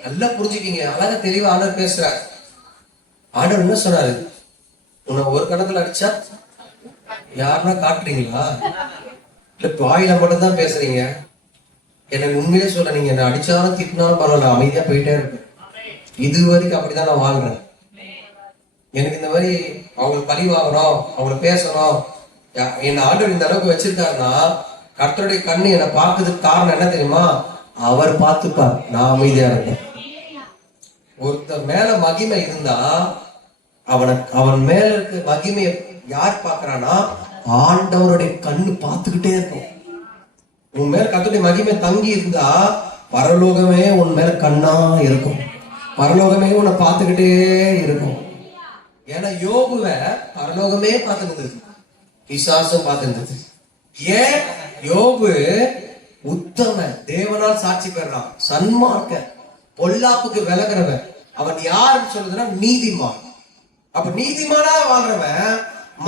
நல்லா புரிஞ்சுக்கீங்க. அழகா தெளிவா ஆண்டவர் பேசுறார். ஆண்டவர் என்ன சொன்னாரு, உன்னை ஒரு கடத்துல அடிச்சா யாருன்னா காட்டுறீங்களா, இல்ல வாயில மட்டும் தான் பேசுறீங்க? எனக்கு உண்மையிலே சொல்ல, நீங்க என்ன அடிச்சாலும் திட்டினாலும் பரவாயில்ல, அமைதியா போயிட்டே இருப்பேன். இது வரைக்கும் அப்படிதான் நான் வாழ்றேன். எனக்கு இந்த மாதிரி அவங்களுக்கு பழி வாங்கணும், அவங்களை பேசணும், என்ன ஆண்டவர் இந்த அளவுக்கு வச்சிருக்காருன்னா, கர்த்தருடைய கண்ணு என்னை பார்க்கறதுக்கு காரணம் என்ன தெரியுமா, அவர் பார்த்துப்பார், நான் அமைதியா இருப்பேன். ஒருத்தர் மேல மகிமை இருந்தா அவன் மேல இருக்க மகிமையை யார் பாக்குறானா, ஆண்டவருடைய கண்ணு பார்த்துக்கிட்டே இருக்கும். உன் மேல கர்த்தருடைய மகிமை தங்கி இருந்தா பரலோகமே உன் மேல கண்ணா இருக்கும், பரலோகமே உன்னை பார்த்துக்கிட்டே இருக்கும். ஏன்னா யோபுவ பரலோகமே பார்த்துருந்தது, பிசாசும் பார்த்துருந்தது. ஏன்? யோபு உத்தம, தேவனால் சாட்சி பெறான், சன்மார்க்க, பொல்லாப்புக்கு விலகிறவன். அவன் யாருன்னு சொல்லுதுன்னா நீதிமான். அப்ப நீதிமானா வாழ்றவன்,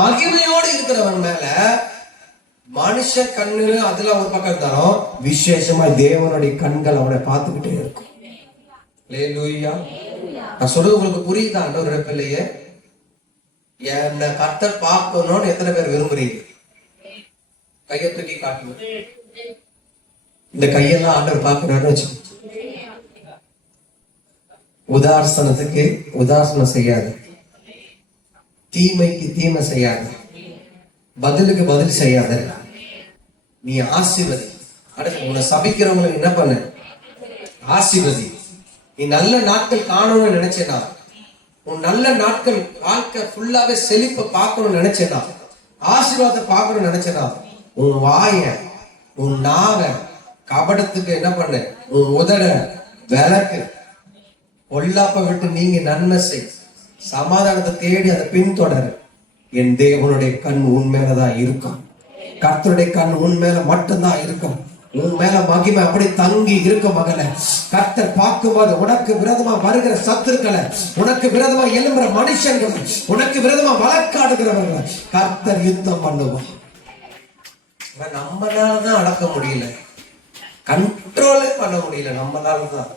மகிமையோடு இருக்கிறவன் மேல மனுஷ கண்ணு அதுல ஒரு பக்கம் இருந்தாலும் விசேஷமா தேவனுடைய கண்கள் அவனை பார்த்துக்கிட்டே இருக்கும். அல்லேலூயா. நான் சொல்றது உங்களுக்கு புரியுதா? ஆண்டவருடைய பிள்ளையே, என்ன கர்த்தர் பார்க்கணும்னு எத்தனை பேர் விரும்புறீங்க? கையை தூக்கி காட்டணும். இந்த கையெல்லாம் ஆண்டவர் பார்க்கிறாருன்னு வச்சு, உதாசனத்துக்கு உதாசனம் செய்யாது, தீமைக்கு தீமை செய்யாது, பதிலுக்கு பதில் செய்யாத. நீ ஆசீர்வதி. அடுத்து உன்னை சபிக்கிறவங்களுக்கு என்ன பண்ண, ஆசீர்வதி. நீ நல்ல நாட்கள் காணணும்னு நினைச்சேனா, உன் நல்ல நாட்கள் வாழ்க்கை ஃபுல்லாவே செழிப்பை பார்க்கணும்னு நினைச்சேனா, ஆசீர்வாதத்தை பார்க்கணும்னு நினைச்சேனா, உன் வாய, உன் நாவ கபடத்துக்கு என்ன பண்ண, உன் உதட விளக்கு, பொல்லாப்ப விட்டு நீங்க நன்மை செய், சமாதானத்தை தேடி அதை பின்தொடர். என் தேவனுடைய கண் உன் மேலதான் இருக்கும், கர்த்தருடைய கண் உன் மேல மட்டும்தான் இருக்கும். உன் மேல மகிமை அப்படி தங்கி இருக்கும் மகனே. கர்த்தர் பார்க்கும்போது உனக்கு விரோதமா வருகிற சத்துருக்களை, உனக்கு விரோதமா எழும்புற மனுஷங்களை, உனக்கு விரோதமா வழக்காடுகிறவர்களை கர்த்தர் யுத்தம் பண்ணுவான். நம்மளாலதான் அடக்க முடியல, கண்ட்ரோலே பண்ண முடியல, நம்மளாலதான்.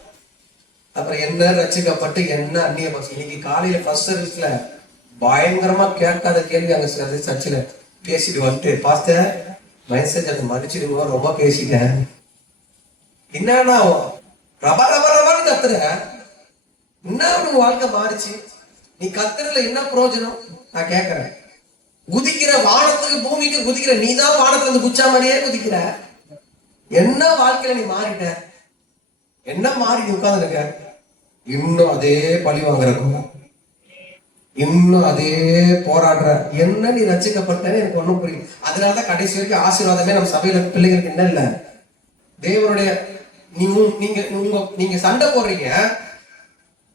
அப்புறம் என்ன ரசிக்கப்பட்டு என்ன அந்நிய பசங்க. இன்னைக்கு காலையில ஃபர்ஸ்ட் சர்வீஸ்ல பயங்கரமா கேட்காத கேள்வி அங்க சர்ச்சில் பேசிட்டு வந்துட்டு, பாஸ்டர் மெசேஜ் அதை மதிச்சிடுங்க, ரொம்ப பேசிட்டேன். என்னன்னா ரபா ரபா ரபான்னு கத்துற, என்ன உனக்கு வாழ்க்கை மாறிச்சு? நீ கத்துறதுல என்ன பிரயோஜனம்? நான் கேட்கிறேன். குதிக்கிற வானத்துக்கு பூமிக்கு குதிக்கிற நீதான் வானத்துல இருந்து குச்சா மாதிரியே குதிக்கிற. என்ன வாழ்க்கையில நீ மாறிட்ட? என்ன மாறி நீ உட்கார்ந்து இருக்க? இன்னும் அதே பழி வாங்குற, இன்னும் அதே போராடுற. என்ன நீ ரசிக்கப்பட்டேன்னு எனக்கு ஒண்ணும் புரியும். அதனாலதான் கடைசி வரைக்கும் ஆசீர்வாதமே நம்ம சபையில பிள்ளைகளுக்கு என்ன இல்ல, தேவனுடைய நீங்க சண்டை போடுறீங்க,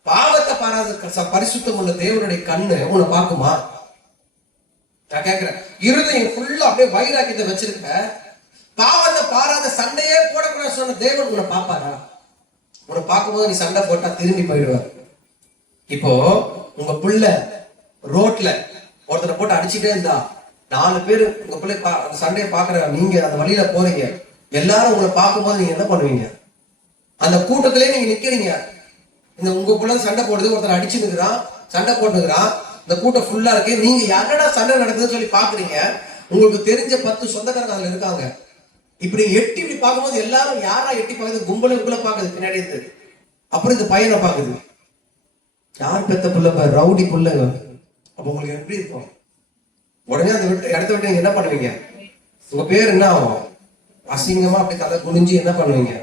பாவத்தை பாராத பரிசுத்தம் உள்ள தேவனுடைய கண்ணு உன்னை பார்க்குமா? நான் கேட்கிறேன். இருதயம் ஃபுல்லா அப்படியே வைராக்கியத்தை வச்சிருக்க, பாவத்தை பாராத சண்டையே போடக்கூடாது சொன்ன தேவன் உன்னை பார்ப்பாரா? உன்னை பார்க்கும்போது நீ சண்டை போட்டா திரும்பி போயிடுவார். இப்போ உங்க பிள்ளை ரோட்ல ஒருத்தரை போட்டு அடிச்சுட்டே இருந்தா 4 பேர் உங்க பிள்ளை அந்த சண்டையை பாக்குற, நீங்க அந்த வழியில போறீங்க, எல்லாரும் உங்களை பார்க்கும்போது நீங்க என்ன பண்ணுவீங்க? அந்த கூட்டத்திலே நீங்க நிக்கிறீங்க, இந்த உங்களுக்குள்ள சண்டை போடுது, ஒருத்தர் அடிச்சுருக்கிறான், சண்டை போட்டுக்கிறான், இந்த கூட்டம் ஃபுல்லா இருக்கு. நீங்க யாரடா சண்டை நடக்குதுன்னு சொல்லி பாக்குறீங்க. உங்களுக்கு தெரிஞ்ச 10 சொந்தக்காரங்க அதுல இருக்காங்க. இப்படி எட்டி இப்படி பார்க்கும்போது எல்லாரும் யாரா எட்டி பார்க்குது, கும்பல பாக்குது பின்னாடி இருந்து. அப்புறம் இந்த பையனை பாக்குது, யார் பெத்த புள்ள, ரவுடி புள்ளங்க. அப்ப உங்களுக்கு எப்படி இருக்கும்? உடனே அந்த இடத்த விட்டு நீங்க என்ன பண்ணுவீங்க? உங்க பேர் என்ன ஆகும்? அசிங்கமா அப்படி கதை குனிஞ்சு என்ன பண்ணுவீங்க?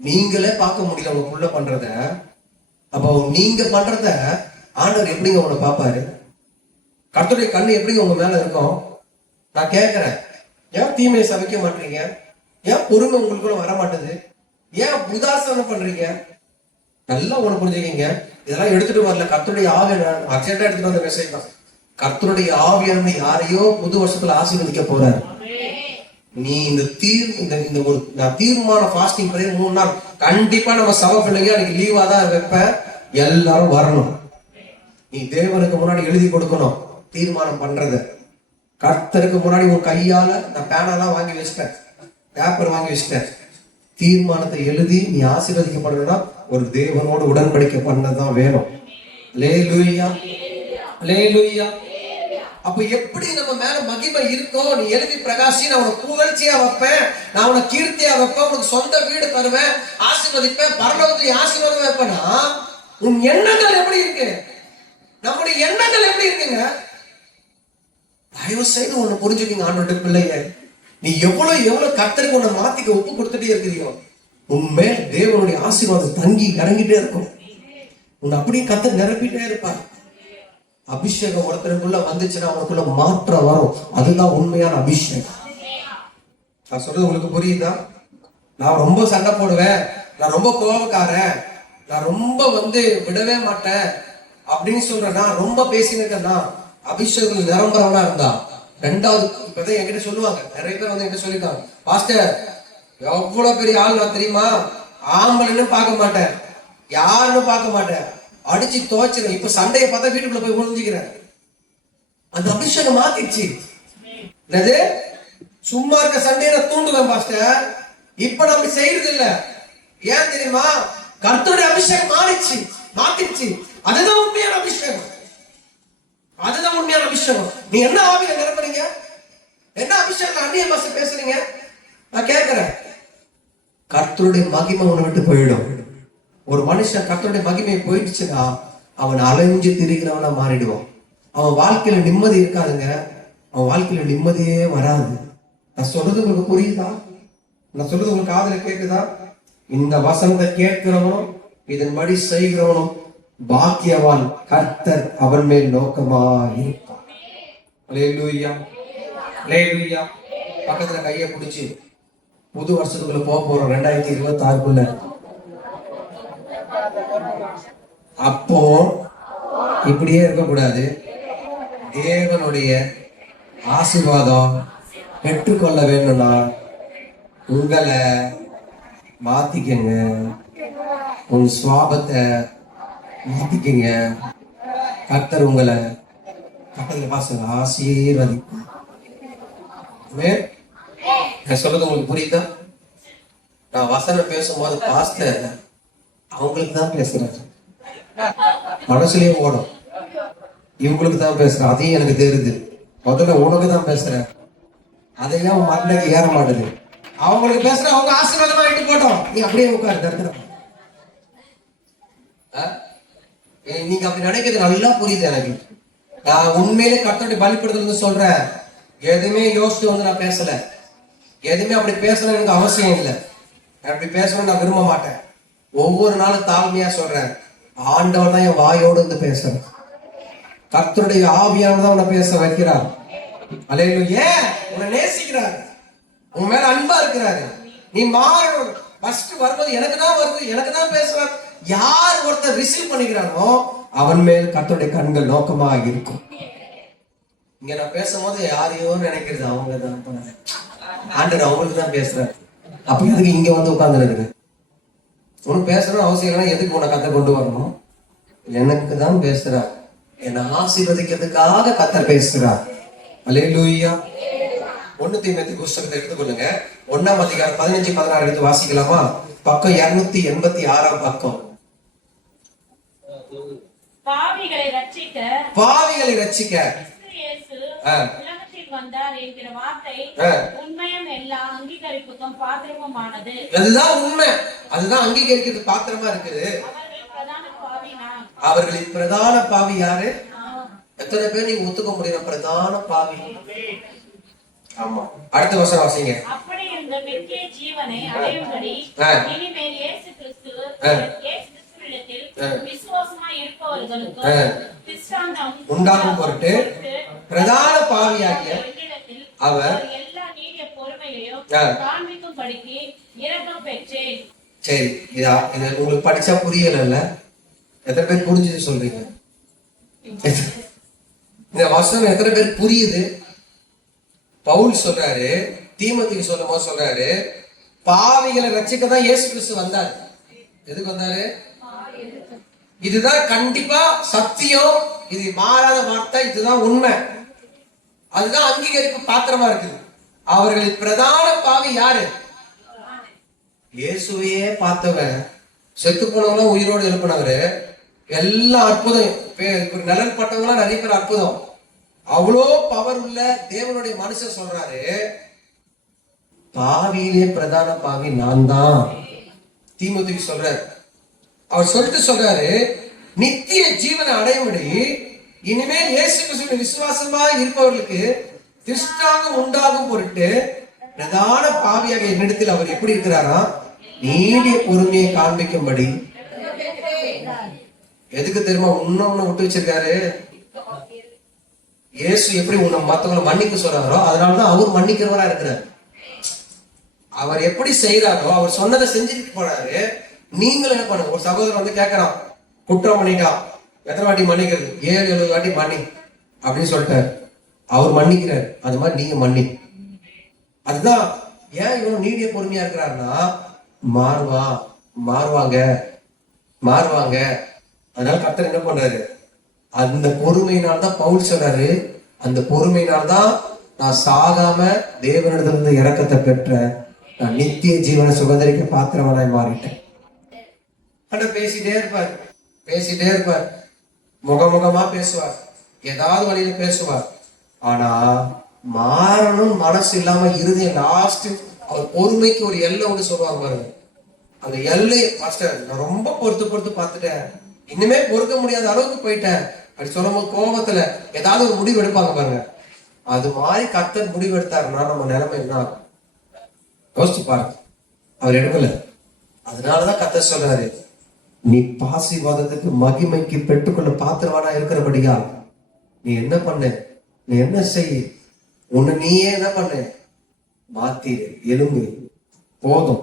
நீங்களே பார்க்க முடியல உங்க புள்ள பண்றத. அப்போ நீங்க பண்றத ஆண்டவர் எப்படிங்க உங்களை பார்ப்பாரு? கர்த்தருடைய கண்ணு எப்படிங்க உங்க மேல இருக்கும்? நான் கேட்கிறேன், ஏன் தீமையை சமைக்க மாட்டீங்க? ஏன் பொறுமை உங்களுக்குள்ள வர மாட்டேது? ஏன் உதாசனம் பண்றீங்க? நல்லா ஒண்ணு புரிஞ்சுக்கீங்க, இதெல்லாம் எடுத்துட்டு வரல. கர்த்தருடைய ஆவியான அர்ஜென்டா எடுத்துட்டு வந்த மெசேஜ் தான். கர்த்தருடைய ஆவியான யாரையோ புது வருஷத்துல ஆசீர்வதிக்க போறாரு. நீ இந்த ஒரு தீர்மான ஃபாஸ்டிங் 3 நாள் கண்டிப்பா நம்ம சபை பிள்ளைங்க அன்னைக்கு லீவா தான் வைப்பேன். எல்லாரும் வரணும். நீ தேவனுக்கு முன்னாடி எழுதி கொடுக்கணும் தீர்மானம் பண்றத. கர்த்தருக்கு முன்னாடி உன் கையால, நான் பேனெல்லாம் வாங்கி வச்சிட்டேன், பேப்பர் வாங்கி வச்சிட்டேன், தீர்மானத்தை எழுதி நீ ஆசீர்வதிக்கப்படுறா ஒரு தேவனோடு உடன்படிக்கை பண்ணதான் வேணும். அல்லேலூயா, அல்லேலூயா. அப்ப எப்படி நம்ம மேல மகிமை இருக்கோ, நீ எழுதி பிரகாசி, நான் உனக்கு புகழ்ச்சியா வைப்பேன், நான் உனக்கு கீர்த்தியா வைப்பேன், உனக்கு சொந்த வீடு தருவேன், ஆசீர்வதிப்பேன், பரலோகத்துல ஆசீர்வாதம் வைப்பேன்னா உன் எண்ணங்கள் எப்படி இருக்கு? நம்முடைய எண்ணங்கள் எப்படி இருக்குங்க? தயவு செய்து ஒண்ணு புரிஞ்சுக்கீங்க ஆண்டோட பிள்ளைய, நீ எவ்வளவு கர்த்தருக்கு உன்னை மாத்திக்க ஒப்பு கொடுத்துட்டே இருக்கிறீங்க, உண்மை தேவனுடைய ஆசீர்வாதம் தங்கி இறங்கிட்டே இருக்கும். உன்னை அப்படியே கர்த்தர் நிரப்பிட்டே இருப்பார். அபிஷேகம் ஒருத்தருக்குள்ள வந்துச்சுன்னா அவனுக்குள்ள மாற்றம் வரும். அதுதான் உண்மையான அபிஷேகம். நான் சொல்றது உங்களுக்கு புரியுதா? நான் ரொம்ப சண்டை போடுவேன், நான் ரொம்ப கோபக்காரன், நான் ரொம்ப விடவே மாட்டேன் அப்படின்னு சொல்றேன்னா, ரொம்ப பேசினேன்னா அபிஷேகம் நிரம்பரவனா இருந்தா. 2வது இப்பதான் என்கிட்ட சொல்லுவாங்க, நிறைய பேர் என்கிட்ட சொல்லிருக்காங்க, பாஸ்டர் எவ்வளவு பெரிய ஆள் நான் தெரியுமா, ஆம்பளைன்னு பார்க்க மாட்டேன், யாருன்னு பார்க்க மாட்டேன், அடிச்சு துவைச்சிருவேன், இப்ப சண்டையை பார்த்தா வீட்டுக்குள்ள போய் ஒளிஞ்சுக்கிறேன். அந்த அபிஷேகம் மாத்திடுச்சு. என்னது, சும்மா இருக்க சண்டையை நான் தூண்டுவேன் பாஸ்டர், இப்ப நம்ம செய்யறது இல்ல. ஏன் தெரியுமா? கர்த்தருடைய அபிஷேகம் மாத்திடுச்சு. அதுதான் உண்மையான அபிஷேகம். அதுதான் உண்மையான அபிஷேகம். நீ என்ன ஆவியில நிரப்புறீங்க? என்ன அபிஷேகம் அந்நிய பாஷை பேசுறீங்க? நான் கேட்கிறேன். கர்த்தருடைய மகிமை உன்னை விட்டு போயிடும். ஒரு மனுஷன் கர்த்தருடைய மகிமை போயிடுச்சுன்னா அவன் அலைஞ்சு திரிகிறவனா மாறிடுவான். அவன் வாழ்க்கையில நிம்மதி இருக்காதுங்க. அவன் வாழ்க்கையில நிம்மதியே வராது. நான் சொல்றது உங்களுக்கு புரியுதா? நான் சொல்றது உங்களுக்கு காதுல கேக்குதா? இந்த வசனத்தை கேட்கிறவனும் இதன்படி செய்கிறவனும் பாக்கியவான், கர்த்தர் அவன் மேல் நோக்கமாயிருப்பான். அல்லேலூயா, அல்லேலூயா. பக்கத்துல கையை பிடிச்சு புது வருஷத்துக்குள்ள போறோம் 2026. அப்போ இப்படியே இருக்கக்கூடாது. தேவனுடைய ஆசீர்வாதம் பெற்றுக்கொள்ள வேணும்னா உங்களை மாத்திக்கங்க, உன் சுவாபத்தை மாத்திக்கங்க. கர்த்தர் உங்களை பக்கத்துல பாசங்க ஆசீர்வதிப்பார். சொல்றது உங்களுக்கு புரியுதா? நான் வசனம் பேசும்போது பாஸ்டர் அவங்களுக்கு தான் பேசுறேன், மனசுலயே ஓடும், இவங்களுக்கு தான் பேசுறேன், அதையும் எனக்கு தெரியுது. முதல்ல உனக்கு தான் பேசுறேன், அதையும் அவன் மண்டைக்கு ஏற மாட்டேது. அவங்களுக்கு பேசுற, அவங்க ஆசீர்வாதமா இட்டு போட்டோம், நீ அப்படியே உட்காரு தடுத்துற. நீங்க அப்படி நினைக்கிறது நல்லா புரியுது எனக்கு. நான் உண்மையிலே கர்த்தருடைய பலிபீடத்துல சொல்றேன். எதுவுமே யோசிச்சு நான் பேசல, எதுவுமே அப்படி பேசணும் எனக்கு அவசியம் இல்லை. அப்படி பேசணும்னு நான் விரும்ப மாட்டேன். ஒவ்வொரு நாளும் தாழ்மையா சொல்றேன், ஆண்டவர் தான் என் வாயோடு பேசுறேன். கர்த்தருடைய ஆவியானவர் தான் உன்னை பேச வைக்கிறார். அல்லேலூயா. உன்னை நேசிக்கிறார், உன் மேல அன்பா இருக்கிறாரு. நீ மாறணும். ஃபர்ஸ்ட் வரும்போது எனக்கு தான் வருது, எனக்கு தான் பேசுறாரு. யார் ஒருத்தர் ரிசீவ் பண்ணிக்கிறானோ அவன் மேல் கர்த்தருடைய கண்கள் நோக்கமா இருக்கும். இங்க நான் பேசும்போது யாரையோ நினைக்கிறது அவங்க தான், ஆண்டவர் அவங்களுக்கு தான் பேசுறாரு. அப்ப எதுக்கு இங்க உட்கார்ந்து இருக்கு? உனக்கு பேசணும் அவசியம் இல்லை. எதுக்கு உன்னை கத்த கொண்டு வரணும்? எனக்கு தான் பேசுறார், என்னை ஆசீர்வதிக்கிறதுக்காக கர்த்தர் பேசுறார். அல்லேலூயா. 1 தீமோத்தேயு புத்தகத்தை எடுத்துக்கொள்ளுங்க. 1 அதிகாரம் 15-16 எடுத்து வாசிக்கலாமா? பக்கம் 286 பக்கம். பாவிகளை ரட்சிக்க பாவிகளை ரட்சிக்க கிறிஸ்து இயேசு ஆ. உலகத்தில் வந்தார் என்கிற வார்த்தை ஆ. உண்மையும் எல்லா அங்கீகரிப்புக்கும் பாத்திரமுமானது. அதுதான் உண்மை. அதுதான் அங்கீகரிக்கிறது பாத்திரமா இருக்குது. அவர்கள் பிரதான பாவி நான். அவர்களின் பிரதான பாவி யாரு? எத்தனை பேர் நீங்க ஒத்துக்க முடியும் பிரதான பாவி? ஆமா. அடுத்த வசனம் வாசிங்க. அப்படி இருந்த நித்திய ஜீவனை அடையும்படி இனிமேல் இயேசு கிறிஸ்துவிடத்தில் விசுவாசமாய் இருப்பவர்களுக்கு திஷ்டாந்தம் உண்டாகும் பொருட்டு பிரதான பாவியாகிய என்னிடத்தில் அவர் எல்லா நீடிய பொறுமையையும் காண்பிக்கும்படிக்கு இரக்கம் பெற்றேன். சரி, இது உங்களுக்கு படிச்சா புரியல. எத்தனை பேர் புரிஞ்சுது சொல்றீங்க? இந்த வசனம் எத்தனை பேர் புரியுது? பவுல் சொல்றாரு, தீமோத்தேயுக்கு சொல்லும் போது சொல்றாரு, பாவிகளை ரட்சிக்க தான் இயேசு கிறிஸ்து வந்தார். எதுக்கு வந்தாரு? இதுதான் கண்டிப்பா சத்தியம், இது மாறாத வார்த்தை, இதுதான் உண்மை. அதுதான் அங்கீகரிப்பு பாத்திரமா இருக்குது. அவர்களின் பிரதான பாவி யாரு? இயேசுவையே பார்த்தவன், செத்து போனவங்களும் உயிரோடு எழுப்பினவரு, எல்லா அற்புதம், நலன் பட்டவங்களாம் நிறைய பேர் அற்புதம், அவ்வளோ பவர் உள்ள தேவனுடைய மனுஷன் சொல்றாரு, பாவியிலே பிரதான பாவி நான் தான். தீமோத்தேயுக்கு சொல்றாரு. அவர் சொல்லிட்டு சொல்றாரு, நித்திய ஜீவனை அடையும்படி இனிமேல் இயேசு கிறிஸ்துவின் விசுவாசமா இருப்பவர்களுக்கு திருஷ்டாந்தம் உண்டாகும் பொருட்டு பிரதான பாவியாக என்னிடத்தில் அவர் எப்படி இருக்கிறாரா, நீடிய பொறுமையை காண்பிக்கும்படி. எதுக்கு தெரியுமா இன்னொன்னு விட்டு வச்சிருக்காரு? இயேசு எப்படி உன்னை மத்தவங்களை மன்னிக்க சொல்றாரோ அதனாலதான் அவர் மன்னிக்கிறவரா இருக்கிறார். அவர் எப்படி செய்யறாரோ அவர் சொன்னதை செஞ்சுட்டு போறாரு. நீங்களும் என்ன பண்ணுங்க? ஒரு சகோதரர் வந்து கேட்கறான், குற்றம் பண்ணிட்டான், எத்தனை வாட்டி மன்னிக்கிறது? 7-7 வாட்டி மன்னி அப்படின்னு சொல்லிட்டாரு. அவர் மன்னிக்கிறார். அது மாதிரி நீங்க மன்னி. அதுதான் ஏன் இவன் நீடிய பொறுமையா இருக்கிறாருன்னா, மாறுவாங்க. அதனால கர்த்தர் என்ன பண்றாரு? அந்த பொறுமையினால்தான் பவுல் சொல்றாரு, அந்த பொறுமையினால்தான் நான் சாகாம தேவனிடத்திலிருந்து இரக்கத்தை பெற்ற நான் நித்திய ஜீவனை சுதந்திரிக்க பாத்திரவனாய் மாறிட்டேன். பேசிட்டே இருப்பார், முகமுகமா பேசுவார், ஏதாவது வழியில பேசுவார். ஆனா மாறணும் மனசு இல்லாம இறுதிய லாஸ்ட் அவர் பொறுமைக்கு ஒரு எல்லை ஒன்று சொல்லுவாங்க பாருங்க. அந்த எல்லை மாஸ்டர் நான் ரொம்ப பொறுத்து பார்த்துட்டேன், இன்னுமே பொறுக்க முடியாத அளவுக்கு போயிட்டேன் அப்படி சொல்லும் போது கோபத்துல ஏதாவது ஒரு முடிவு எடுப்பாங்க பாருங்க. அது மாதிரி கர்த்தர் முடிவு எடுத்தாருன்னா நம்ம நிலைமை என்ன ஆகும் யோசிச்சு பாருங்க. அவர் எடுக்கல. அதனாலதான் கர்த்தர் சொல்றாரு, நீ பாசிவாதத்துக்கு மகிமைக்கு பெற்றுக்கொள்ள பாத்திரவானா இருக்கிறபடியா நீ என்ன பண்ண, நீ என்ன செய்ய, உன்னை நீயே என்ன பண்ண, மாத்திரு, எலும்பு போதும்.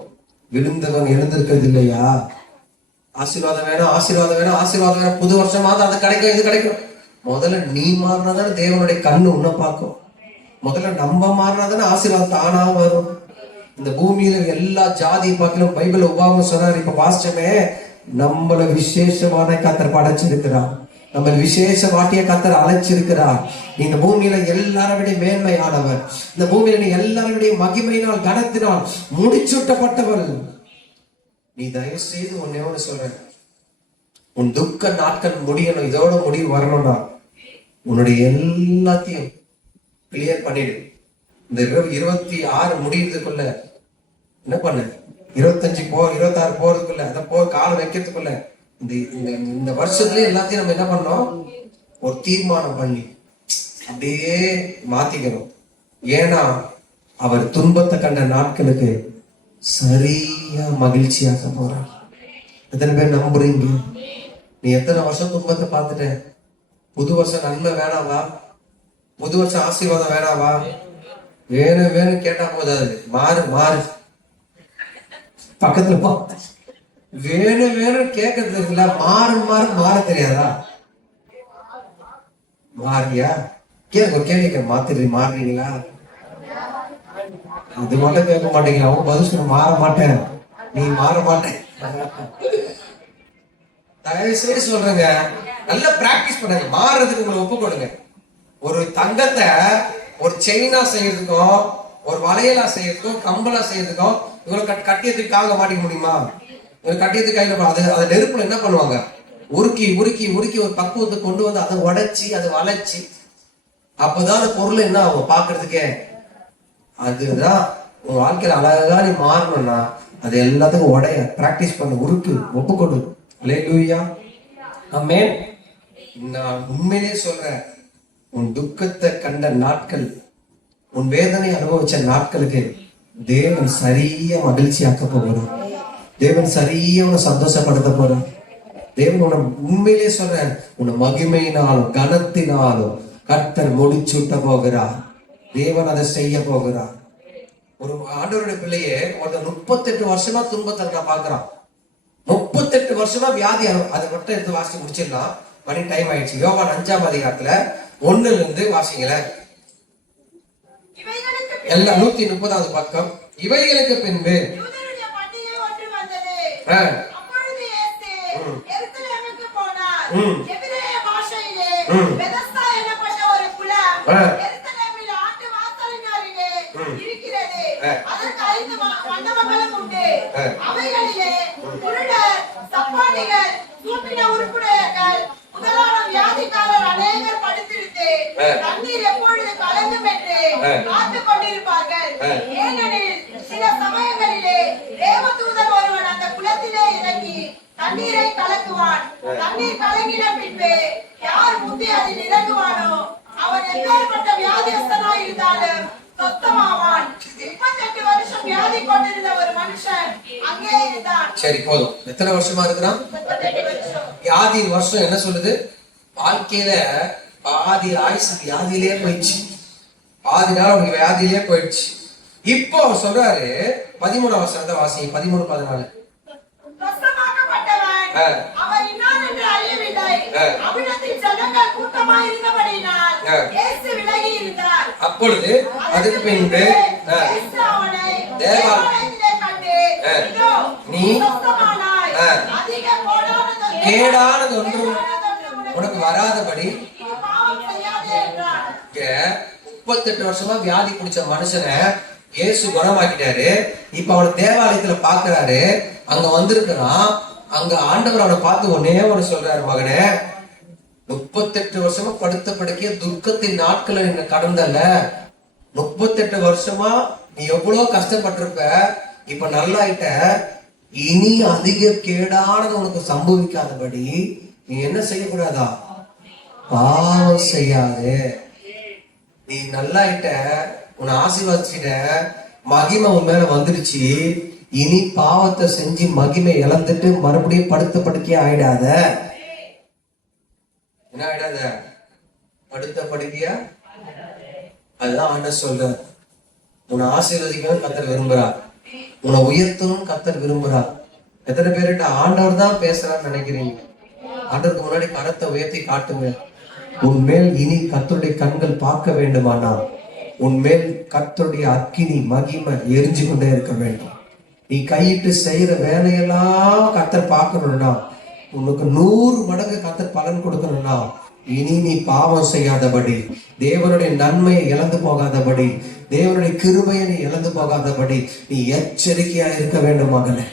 விழுந்தவன் எழுந்திருக்கிறது இல்லையா? ஆசீர்வாதம் வேணும். புது வருஷமாவது அது கிடைக்கும், இது கிடைக்கும். முதல்ல நீ மாறினாதானே தேவனுடைய கண்ணு உன்னை பார்க்கும். முதல்ல நம்ம மாறினாதானே ஆசீர்வாதம் தானா வரும். இந்த பூமியில எல்லா ஜாதி பார்க்கலும் பைபிள் உபாவம் சொன்னார். இப்ப பாஸ்டமே நம்மள விசேஷமான கத்தர் படைச்சிருக்கிறார், நம்ம விசேஷ வாட்டிய கத்தர் அழைச்சிருக்கிறார். இந்த பூமியில எல்லாரும் விட மேன்மையானவர், இந்த பூமியில நீ எல்லாரும் விட மகிமையினால் கனத்தினால் முடிச்சூட்டப்பட்டவள். நீ தயவு செய்து ஒன்னு சொல்றேன், உன் துக்க நாட்கள் முடியணும், இதோட முடிவு வரணும்னா உன்னுடைய எல்லாத்தையும் கிளியர் பண்ணிடு. இந்த 26 முடியறதுக்குள்ள என்ன பண்ண, 26 போறதுக்குள்ள, அதை காலம் வைக்கிறதுக்குள்ள இந்த வருஷத்துல எல்லாத்தையும் நம்ம என்ன பண்ணோம், ஒரு தீர்மானம் பண்ணி அப்படியே மாத்திக்கணும். ஏன்னா அவர் துன்பத்தை கண்ட நாட்களுக்கு சரியா மகிழ்ச்சியாக போறார். எத்தனை பேர் நம்புறீங்க? நீ எத்தனை வருஷம் துன்பத்தை பார்த்துட்ட? புது வருஷம் நன்மை வேணாவா? புது வருஷம் ஆசீர்வாதம் வேணாவா? வேணும் கேட்டா போதாது. மாறு பக்கத்துல போ. வேணும் கேட்கறது இருக்குல்ல, மாற தெரியாதா? மாறியா? கேள்வி மாறுறீங்களா? அது மட்டும் கேட்க மாட்டீங்க. அவங்க பதில் சொல்ல மாற மாட்டேன், நீ மாற மாட்டேன். தயவு செய்து சொல்றேங்க, நல்லா பிராக்டிஸ் பண்ணுங்க. மாறுறதுக்கு உங்களை ஒப்பு கொடுங்க. ஒரு தங்கத்தை ஒரு செயினா செய்யறதுக்கும், ஒரு வளையலா செய்யறதுக்கும், கம்பலா செய்யறதுக்கும் இவ்வளவு கட்டியத்துக்கு காக மாட்டிக்க முடியுமா? இவங்க கட்டியத்துக்கு கையில அதை நெருப்புல என்ன பண்ணுவாங்க, உருக்கி உருக்கி உருக்கி ஒரு பக்குவத்தை கொண்டு வந்து அதை உடைச்சி அதை வளைச்சி அப்பதான் அந்த பொருள் என்ன ஆகும் பாக்குறதுக்கே. அதுதான் உன் வாழ்க்கையில அழகா நீ மாறணும்னா அது எல்லாத்துக்கும் உடைய பிராக்டிஸ் பண்ண, உருக்கு ஒப்புக்கொடு. அல்லேலூயா, ஆமென். நான் உண்மையிலே சொல்றேன், உன் துக்கத்தை கண்ட நாட்கள், உன் வேதனை அனுபவிச்ச நாட்களுக்கு தேவன் சரியா மகிழ்ச்சியாக்க போகிறார். தேவன் சரியா உன்னை சந்தோஷப்படுத்த போறார். தேவன் உன்னை உண்மையிலே சொல்றேன், உன்னை மகிமையினாலும் கனத்தினாலும் கர்த்தர் முடிச்சுட்ட போகிறார். தேவன் அதை செய்ய போகிறார். ஒரு ஆண்டவருடைய பிள்ளையே ஒருத்தர் 38 வருஷமா துன்பத்தை நான் பாக்குறான். 38 வருஷமா வியாதி. அதை மட்டும் எடுத்து வாசிச்சு முடிச்சிடலாம், மணி டைம் ஆயிடுச்சு. யோவான் 5ஆம் அதிகாரத்துல 1ல இருந்து வாசிங்களேன். எல்லாம் 130வது பக்கம். இவைகளுக்கு பின்பு யூதருடைய பண்டிகை ஒன்று வந்தது. ஆ, அப்பொழுது இயேசு எருசலேமுக்கு போனார். ம். எபிரேய பாஷையிலே ம். பெதஸ்தா என்னப்பட்ட ஒரு குளம் ஆ. எருசலேமில் ஆட்டு வாசலின் அருகே ம். இருக்கிறது. ஆ. அதற்கு 5 மண்டபங்களும் உண்டு. ஆ. அவைகளிலே குருடர், சப்பானிகள், தூப்பின உறுப்புடையர்கள் முதலான வியாதிக்காரர் அநேகர் படுத்திருந்து ஆ. தண்ணீர் எப்பொழுது கலங்கும் என்று ஆ. காத்துக் கொண்டிருப்பார்கள். ஆ. ஏனெனில் சில சமயங்களிலே தேவதூதன் ஒருவன் அந்த குளத்திலே இறங்கி தண்ணீரை கலக்குவான். தண்ணீர் கலங்கின பின்பு யார் முந்தி அதில் இறங்குவானோ அவன் எப்பேற்பட்ட வியாதியஸ்தனாய் இருந்தாலும் சொத்தமாவான். 38 வருஷம் வியாதி கொண்டிருந்த ஒரு மனுஷன் அங்கே இருந்தான். சரி போதும். எத்தனை வருஷமா இருக்கிறான்? 38 வருஷம். வியாதி வருஷம் என்ன சொல்லுது? வாழ்க்கையில பாதி ஆயுசு வியாதியிலே போயிடுச்சு. பாதி நாள் உனக்கு வியாதியிலே போயிடுச்சு. இப்போ அவர் சொல்றாரு 13ஆம் வசனத்தை வாசி. 13-14. சொஸ்தமாக்கப்பட்டவன் ஆ. அவர் இன்னான் என்று அறியவில்லை. ஆ. அவ்விடத்தில் ஜனங்கள் கூட்டமாய் இருந்தபடியினால் ஆ. இயேசு விலகி இருந்தார். அப்பொழுது அதுக்கு பின்பு இயேசு அவனை தேவா- தேவாலயத்திலே கண்டு, ஆ. இதோ, நீ சொஸ்தமானாய். ஆ. அதிக கோடானதொன்றும் கேடானதொன்றும் கேடானதொன்றும் உனக்கு வராதபடி நீ பாவம் செய்யாதே என்றார். இங்க 38 வருஷமா வியாதி பிடிச்ச மனுஷனை இயேசு குணமாக்கிட்டாரு. இப்ப அவனை தேவாலயத்துல பாக்குறாரு. அங்க வந்திருக்கிறான். அங்க ஆண்டவர் அவனை பார்த்து ஒன்னே ஒண்ணு சொல்றாரு, மகனே 38 வருஷமா படுத்த படுக்கைய துக்கத்தின் நாட்களை நீங்க கடந்தல. 38 வருஷமா நீ எவ்வளவு கஷ்டப்பட்டிருப்ப. இப்ப நல்லாயிட்ட. இனி அதிக கேடானது உனக்கு சம்பவிக்காதபடி நீ என்ன செய்யக்கூடாதா? பாவம் செய்யாது. நீ நல்லாயிட்ட, உன்னை ஆசீர்வதிச்சிட்ட, மகிமை உன் மேல வந்துடுச்சு. இனி பாவத்தை செஞ்சு மகிமை இழந்துட்டு மறுபடியும் படுத்த படுக்கையா ஆயிடாத. என்ன ஆயிடாத? படுத்த படுக்கையா. அதுதான் ஆண்டவர் சொல்ற. உன்னை ஆசீர்வதிக்கணும் கர்த்தர் விரும்புறார். உன்னை உயர்த்தணும் கர்த்தர் விரும்புறார். எத்தனை பேருட்ட ஆண்டவர் தான் பேசுறான்னு நினைக்கிறீங்க? ஆண்டவருக்கு முன்னாடி கரத்தை உயர்த்தி காட்டுங்க. உன்மேல் இனி கர்த்தருடைய கண்கள் பார்க்க வேண்டுமானா உன்மேல் கர்த்தருடைய அக்கினி மகிமை எரிஞ்சு கொண்டே இருக்க வேண்டும். நீ கையிட்டு செய்யற வேலையெல்லாம் கர்த்தர் பார்க்கணும்னா, உனக்கு 100 மடங்கு கர்த்தர் பலன் கொடுக்கணும்னா, இனி நீ பாவம் செய்யாதபடி, தேவனுடைய நன்மையை இழந்து போகாதபடி, தேவனுடைய கிருபையை நீ இழந்து போகாதபடி நீ எச்சரிக்கையா இருக்க வேண்டும் மகனே.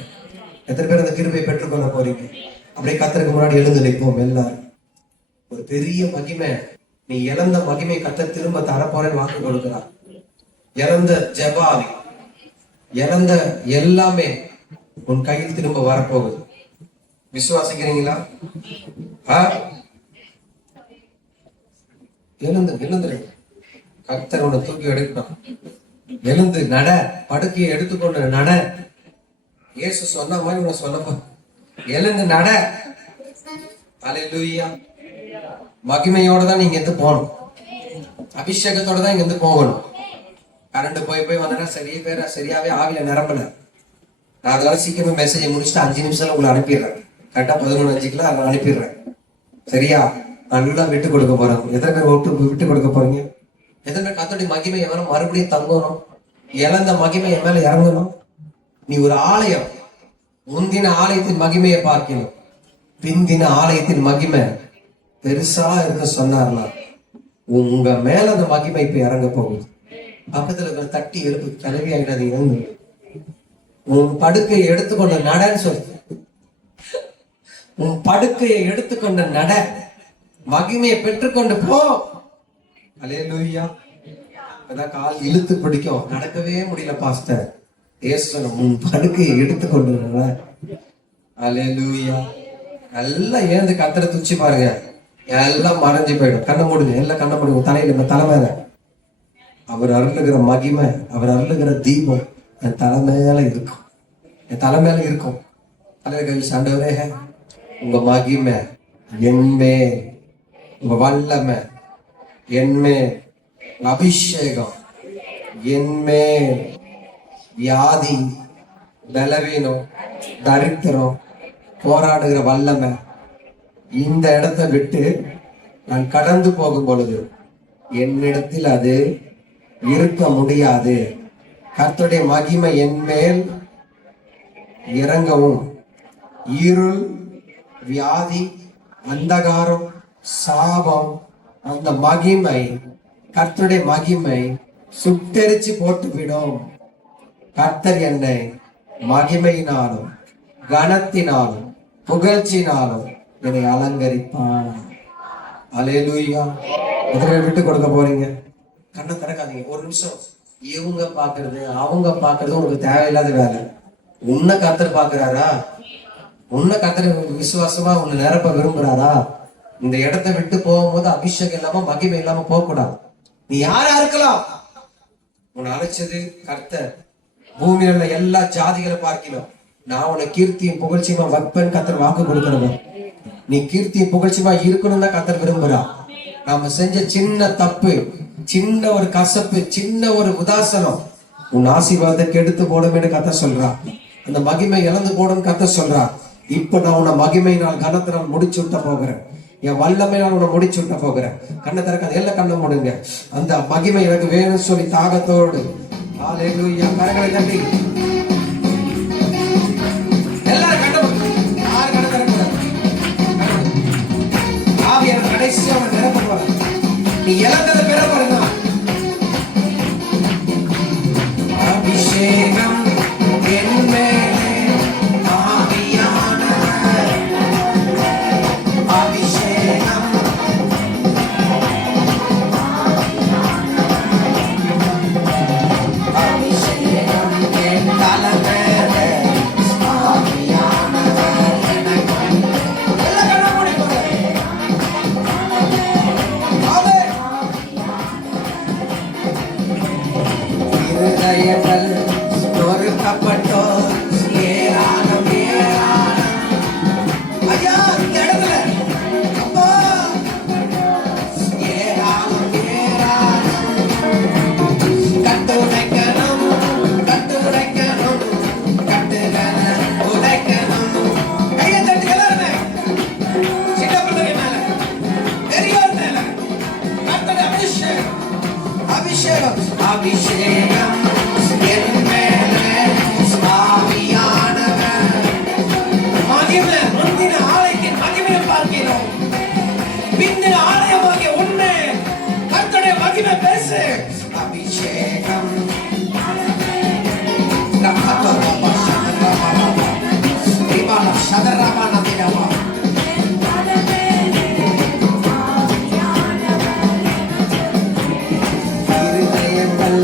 எத்தனை பேர் அந்த கிருபையை பெற்றுக்கொள்ள போறீங்க? அப்படியே கர்த்தருக்கு முன்னாடி எழுந்து நிற்போம் எல்லாரும். ஒரு பெரிய மகிமை, நீ இழந்த மகிமை கர்த்தர் திரும்ப தரப்போறேன்னு வாக்கு கொடுக்கிறார். இழந்த ஜெபாவி, இழந்த எல்லாமே உன் கையில் திரும்ப வரப்போகுது. விசுவாசிக்கிறீங்களா? எழுந்து கர்த்தர் உன்னை தூக்கி எடுக்கணும். எழுந்து நட. படுக்கையை எடுத்துக்கொண்டு நட. இயேசு சொன்ன மாதிரி உன்னை சொல்லப்போ எழுந்து நட. அல்லேலூயா. மகிமையோட தான் நீங்க இருந்து போகணும். அபிஷேகத்தோட தான் இங்க இருந்து போகணும். கரண்ட் போய் வந்தா சரியாவே ஆவியில நிரம்பல. நான் அதனால சீக்கிரமே மெசேஜை முடிச்சுட்டு 5 நிமிஷத்துல உங்களை அனுப்பிடுறேன். கரெக்டா 11:05 நான் அனுப்பிடுறேன். சரியா? நல்லா விட்டு கொடுக்க போறேன். எத்தனை பேர் விட்டு கொடுக்க போறீங்க? எத்தனை பேர் கர்த்தருடைய மகிமை என் மேல மறுபடியும் தங்கணும்? இழந்த மகிமை என் மேல இறங்கணும். நீ ஒரு ஆலயம். முந்தின ஆலயத்தின் மகிமையை பார்க்கணும். பிந்தின ஆலயத்தின் மகிமை பெருசா இருக்க சொன்னார்னா உங்க மேல அந்த மகிமை இப்ப இறங்க போகுது. பக்கத்துல இருக்கிற தட்டி எழுப்பு, கிளவி ஆகிடாதீங்க. உன் படுக்கையை எடுத்துக்கொண்டு நடன்னு சொல்லு. உன் படுக்கையை எடுத்துக்கொண்டு நட, மகிமையை பெற்றுக்கொண்டு போ. அல்லேலூயா. அதான் கால் இழுத்து பிடிக்கும், நடக்கவே முடியல பாஸ்டர். இயேசு உன் படுக்கையை எடுத்துக்கொண்டு நட. அல்லேலூயா. நல்லா ஏந்து கத்தரை துச்சி பாருங்க, எல்லாம் மறைஞ்சு போயிடும். கண்ணை மூடுங்க, எல்லாம் கண்ணை மூடுங்க. தலையில இந்த தலைமையில அவர் அருளுகிற மகிமை, அவர் அருளுகிற தீபம் என் தலைமையில இருக்கும், என் தலைமையில இருக்கும். தலைவர் ஆண்டவரே, உங்க மகிமை என்மே, உங்க வல்லமை என்மே, அபிஷேகம் என்மே, வியாதி, பலவீனம், தரித்திரம், போராடுகிற வல்லமை இந்த இடத்தை விட்டு நான் கடந்து போகும் பொழுது என்னிடத்தில் அது இருக்க முடியாது. கர்த்தருடைய மகிமை என் மேல் இறங்கவும், இருள், வியாதி, அந்தகாரம், சாபம், அந்த மகிமை, கர்த்தருடைய மகிமை சுட்டெரிச்சு போட்டுவிடும். கர்த்தர் என்னை மகிமையினாலும் கனத்தினாலும் புகழ்ச்சினாலும் என்னை அலங்கரிப்பான். அல்லேலூயா. எத்தனை விட்டு கொடுக்க போறீங்க? கண்ணை திறக்காதீங்க ஒரு நிமிஷம். இவங்க பாக்குறது அவங்க பாக்குறது உனக்கு தேவையில்லாத வேலை. உன்னை கர்த்தர் பாக்குறாரா? உன்னை கர்த்தர் விசுவாசமா உன்னை நிரப்ப விரும்புறாரா? இந்த இடத்தை விட்டு போகும்போது அபிஷேகம் இல்லாம மகிமை இல்லாம போக கூடாது. நீ யாரா இருக்கலாம், உன்னை அழைச்சது கர்த்தர். பூமியில உள்ள எல்லா ஜாதிகளை பார்க்கலாம் நான் உன்னை கீர்த்தியும் புகழ்ச்சியுமா வைப்பேன் கர்த்தர் வாக்கு கொடுக்கிறவன். நீ கீர்த்தியும் புகழ்ச்சியுமா இருக்கணும் தான் கர்த்தர் விரும்புறா. நாம செஞ்ச சின்ன தப்பு, சின்ன ஒரு கசப்பு, சின்ன ஒரு உதாசனம் உன் ஆசீர்வாதத்தை கெடுத்து போடும் கர்த்தர் சொல்றா. அந்த மகிமை இழந்து போடும் கர்த்தர் சொல்றா. இப்ப நான் உன்னை மகிமையினால் கனத்தினால் முடிச்சு விட்ட போகிறேன், என் வல்லமையினால் உன்னை முடிச்சு விட்ட போகிறேன். கண்ணை திறக்காது, எல்லாம் கண்ணை மூடுங்க. அந்த மகிமை எனக்கு வேணும்னு சொல்லி தாகத்தோடு ஹல்லேலூயா கரங்களை தட்டி எல்லாரும் கண்ணை மூடுங்க. யாரும் கண்ணை திறக்கூடாது. ஆவியானவர் கடைசியா அவனை நிரப்புவார். நீ இழந்ததை பெற பாருங்க. அபிஷேகம் என் மேலே, ஆவியானவர் அபிஷேகம், அபிஷேகம் என் தலைமேலே, ஆவியானவர் எனக்கு. எல்லாம் கண்ணை மூடிக்கோங்க. ஆமென். இருதயங்கள் நொறுக்கப்பட்டோர் ஏராளம் ஏராளம். ஐயா இந்த இடத்துல அப்பா ஏராளம் ஏராளம். கட்டுடைக்கணும் கட்டுடைக்கணும் கட்டுகளை உடைக்கணும். கையை தட்டி எல்லாருமே சின்ன பிள்ளைங்க மேல பெரியோர் மேல கர்த்தருடைய அபிஷேகம் அபிஷேகம் அபிஷேகம் என் மேலே, ஆவியானவர் மகிமை. முந்தின ஆலயத்தின் மகிமையை பார்க்கிறோம், பிந்தின ஆலயமாகிய உண்மை கர்த்தருடைய மகிமை பேசு. அபிஷேகம் இருதயங்கள்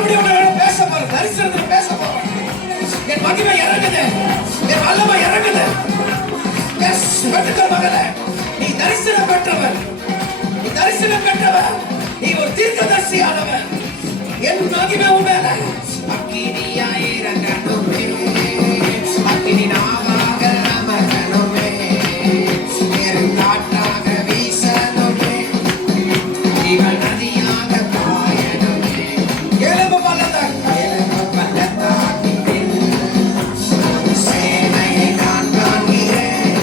மறுபடியும் பேச போறேன். தரிசனத்துல பேச போறேன். என் மகிமை இறங்குது, என் வல்லமை இறங்குது. எஸ், பெற்றுக்கோ மகளே, நீ தரிசனம் பெற்றவன், நீ தரிசனம் பெற்றவன், நீ ஒரு தீர்க்கதரிசியானவன். என் மகிமை உண்மையில அக்கினியாய் இறங்கணுமே, அக்கினி நாவாக அமரணுமே, காற்றாக வீசணுமே, இவன் நதியாக பாயணுமே. எலும்பு பள்ளத்தாக்கில் சேனையை நான் காண்கிறேன்.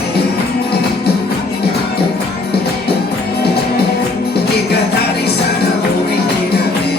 இங்க தரிசனம் உரைக்கிறதே.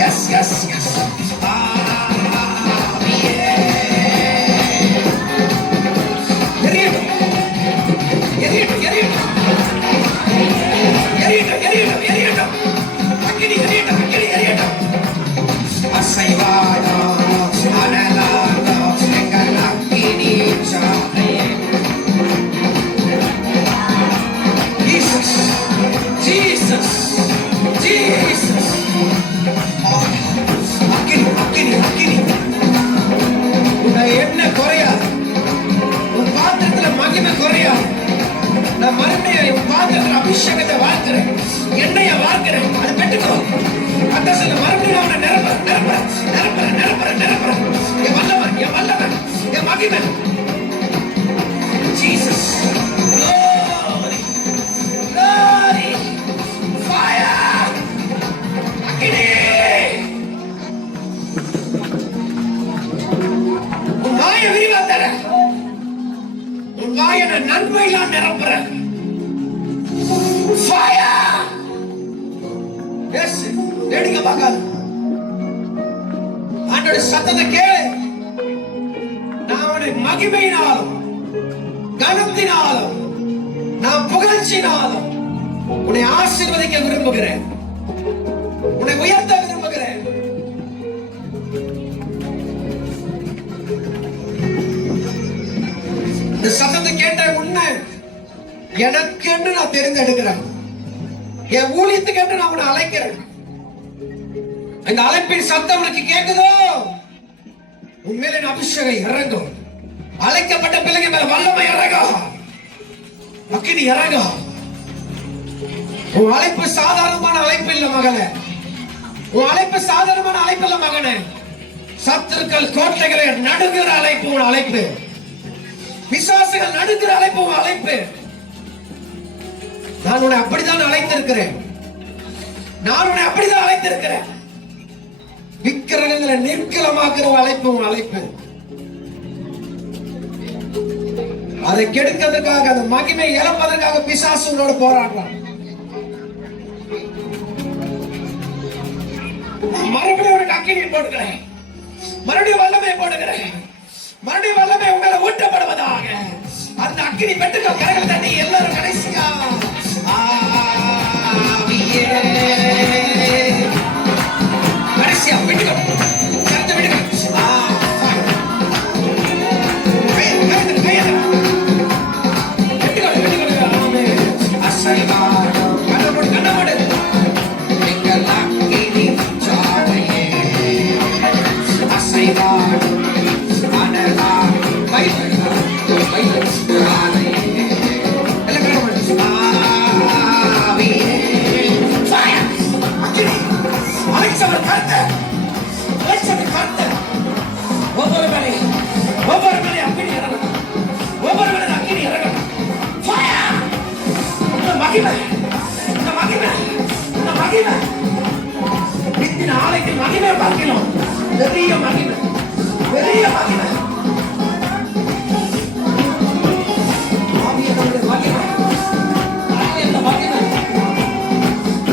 Yes, yes, yes. Jesus, Jesus. என்ன குறையா உன் பாத்திரத்துல மகிமை குறையா. நான் மறுபடியும் உன் பாத்திரத்துல அபிஷேகத்தை வாழ்க்கிறேன், எண்ணெய வாழ்க்கிறேன். அதை பெற்றுக்கோ. அந்த சொல்ல மறுபடியும் அவனை நிரப்புறேன், நிரப்புறேன், நிரப்புறேன், நிரப்புறேன், நிரப்புறேன். என் வல்லவன், என் வல்லவன், என் மகிமை. Jesus. Glory, glory, fire, அக்கினி. உன் வாயை விரிவா தர, உன் வாயை நன்மையெல்லாம் நிரப்புறேன். Fire. Yes, வேடிக்கை பார்க்காத. ஆண்டவருடைய சத்தத்தை கேளு. நான் அவனுடைய மகிமையினாலும் கனத்தினாலும் நான் புகழ்ச்சினாலும் உன்னை ஆசீர்வதிக்க விரும்புகிறேன், உன்னை உயர்த்த விரும்புகிறேன். இந்த சத்தத்தை கேட்ட உன்னை எனக்கென்று நான் தெரிந்தெடுக்கிறேன், என் ஊழியத்துக்கென்று நான் உன்னை அழைக்கிறேன். இந்த அழைப்பின் சத்தம் உனக்கு கேட்குதோ, உண்மையிலே அபிஷேகம் இறங்கும். அழைக்கப்பட்ட பிள்ளைங்க மேல வல்லமை இறங்கும், அக்கினி இறங்கும். உன் அழைப்பு சாதாரணமான அழைப்பு இல்ல மகளே, உன் அழைப்பு சாதாரணமான அழைப்பு இல்ல மகனே. சத்துருக்கள் கோட்டைகளை நடுங்குற அழைப்பு உன் அழைப்பு, பிசாசுகள் நடுங்குற அழைப்பு உன் அழைப்பு. நான் உன்னை அப்படித்தான் அழைத்திருக்கிறேன், நான் உன்னை அப்படிதான் அழைத்திருக்கிறேன். விக்கிரகங்களை நிர்கலமாக்குற அழைப்பு உன் அழைப்பு. அதை கெடுக்கிறதுக்காக, அந்த மகிமை இழப்பதற்காக பிசாசு உன்னோட போராடுறான். மறுபடியும் ஒரு அக்கினி போடுகிறேன், மறுபடியும் வல்லமை போடுகிறேன், மறுபடியும் வல்லமை உங்களை ஊட்டப்படுவதாக. அந்த அக்கினி பெற்றுக்கோ. கரங்களை தட்டி எல்லாரும் கடைசியா கடைசியா விட்டுக்கோ, கருத்தை விட்டுக்கோ. மகிமை. ஆவியானவருடைய மகிமை. ஆவியானவருடைய மகிமை.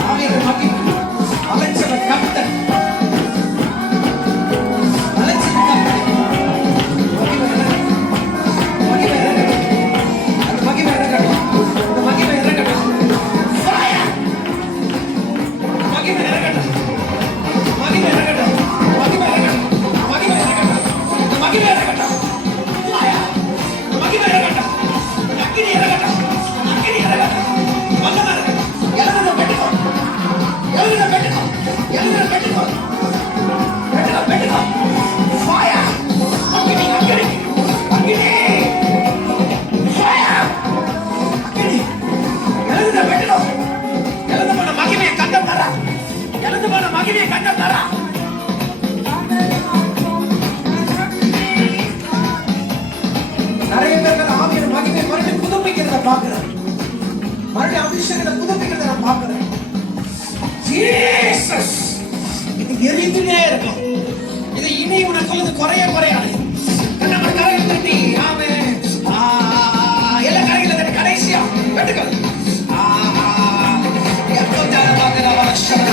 ஆவியானவருடைய மகிமை. அலைச்சவர் கர்த்தர். அலைச்சவர் கர்த்தர். மகிமை இறங்கட்டும். மகிமை இறங்கட்டும். அந்த மகிமை இறங்கட்டும். அந்த மகிமை இறங்கட்டும். Fire! மகிமை இறங்கட்டும். மகிமை இறங்கட்டும். மகிமை இறங்கட்டும். மகிமை இறங்கட்டும். அந்த மகிமை இறங்கட்டும். Fire! அந்த மகிமை இறங்கட்டும். அக்கினி இறங்கட்டும். அக்கினி இறங்கட்டும். வல்லமை இறங்கட்டும். எழுதுன பெட்டுக்கோ. எழுதுன பெட்டுக்கோ. எழுதுன பெட்டுக்கோ. பெட்டுக்கோ. பெட்டுக்கோ. Fire! அக்கினி அக்கினி அக்கினி. Fire! அக்கினி. எழுதுன பெட்டுக்கோ. எழுதுன மகிமையை கண்ட தர. எழுதுன மகிமையை கண்ட தர. நிறைய பேர்கள் ஆவியின் மகிமை மறுபடியும் புதுப்பிக்கிறத பார்க்கிறேன். மறுபடியும் அபிஷேகத்தை புதுப்பிக்கிறத நான் பார்க்கிறேன். ஜீசஸ், இது எரிந்துட்டே இருக்கும். இது இனி உனக்குள்ளது குறையாது. நம்ம கரையில் தட்டி ஆமே எல்லா கரையில தட்டி கடைசியா வெட்டுக்கள் எப்போ பார்க்கிற வருஷம்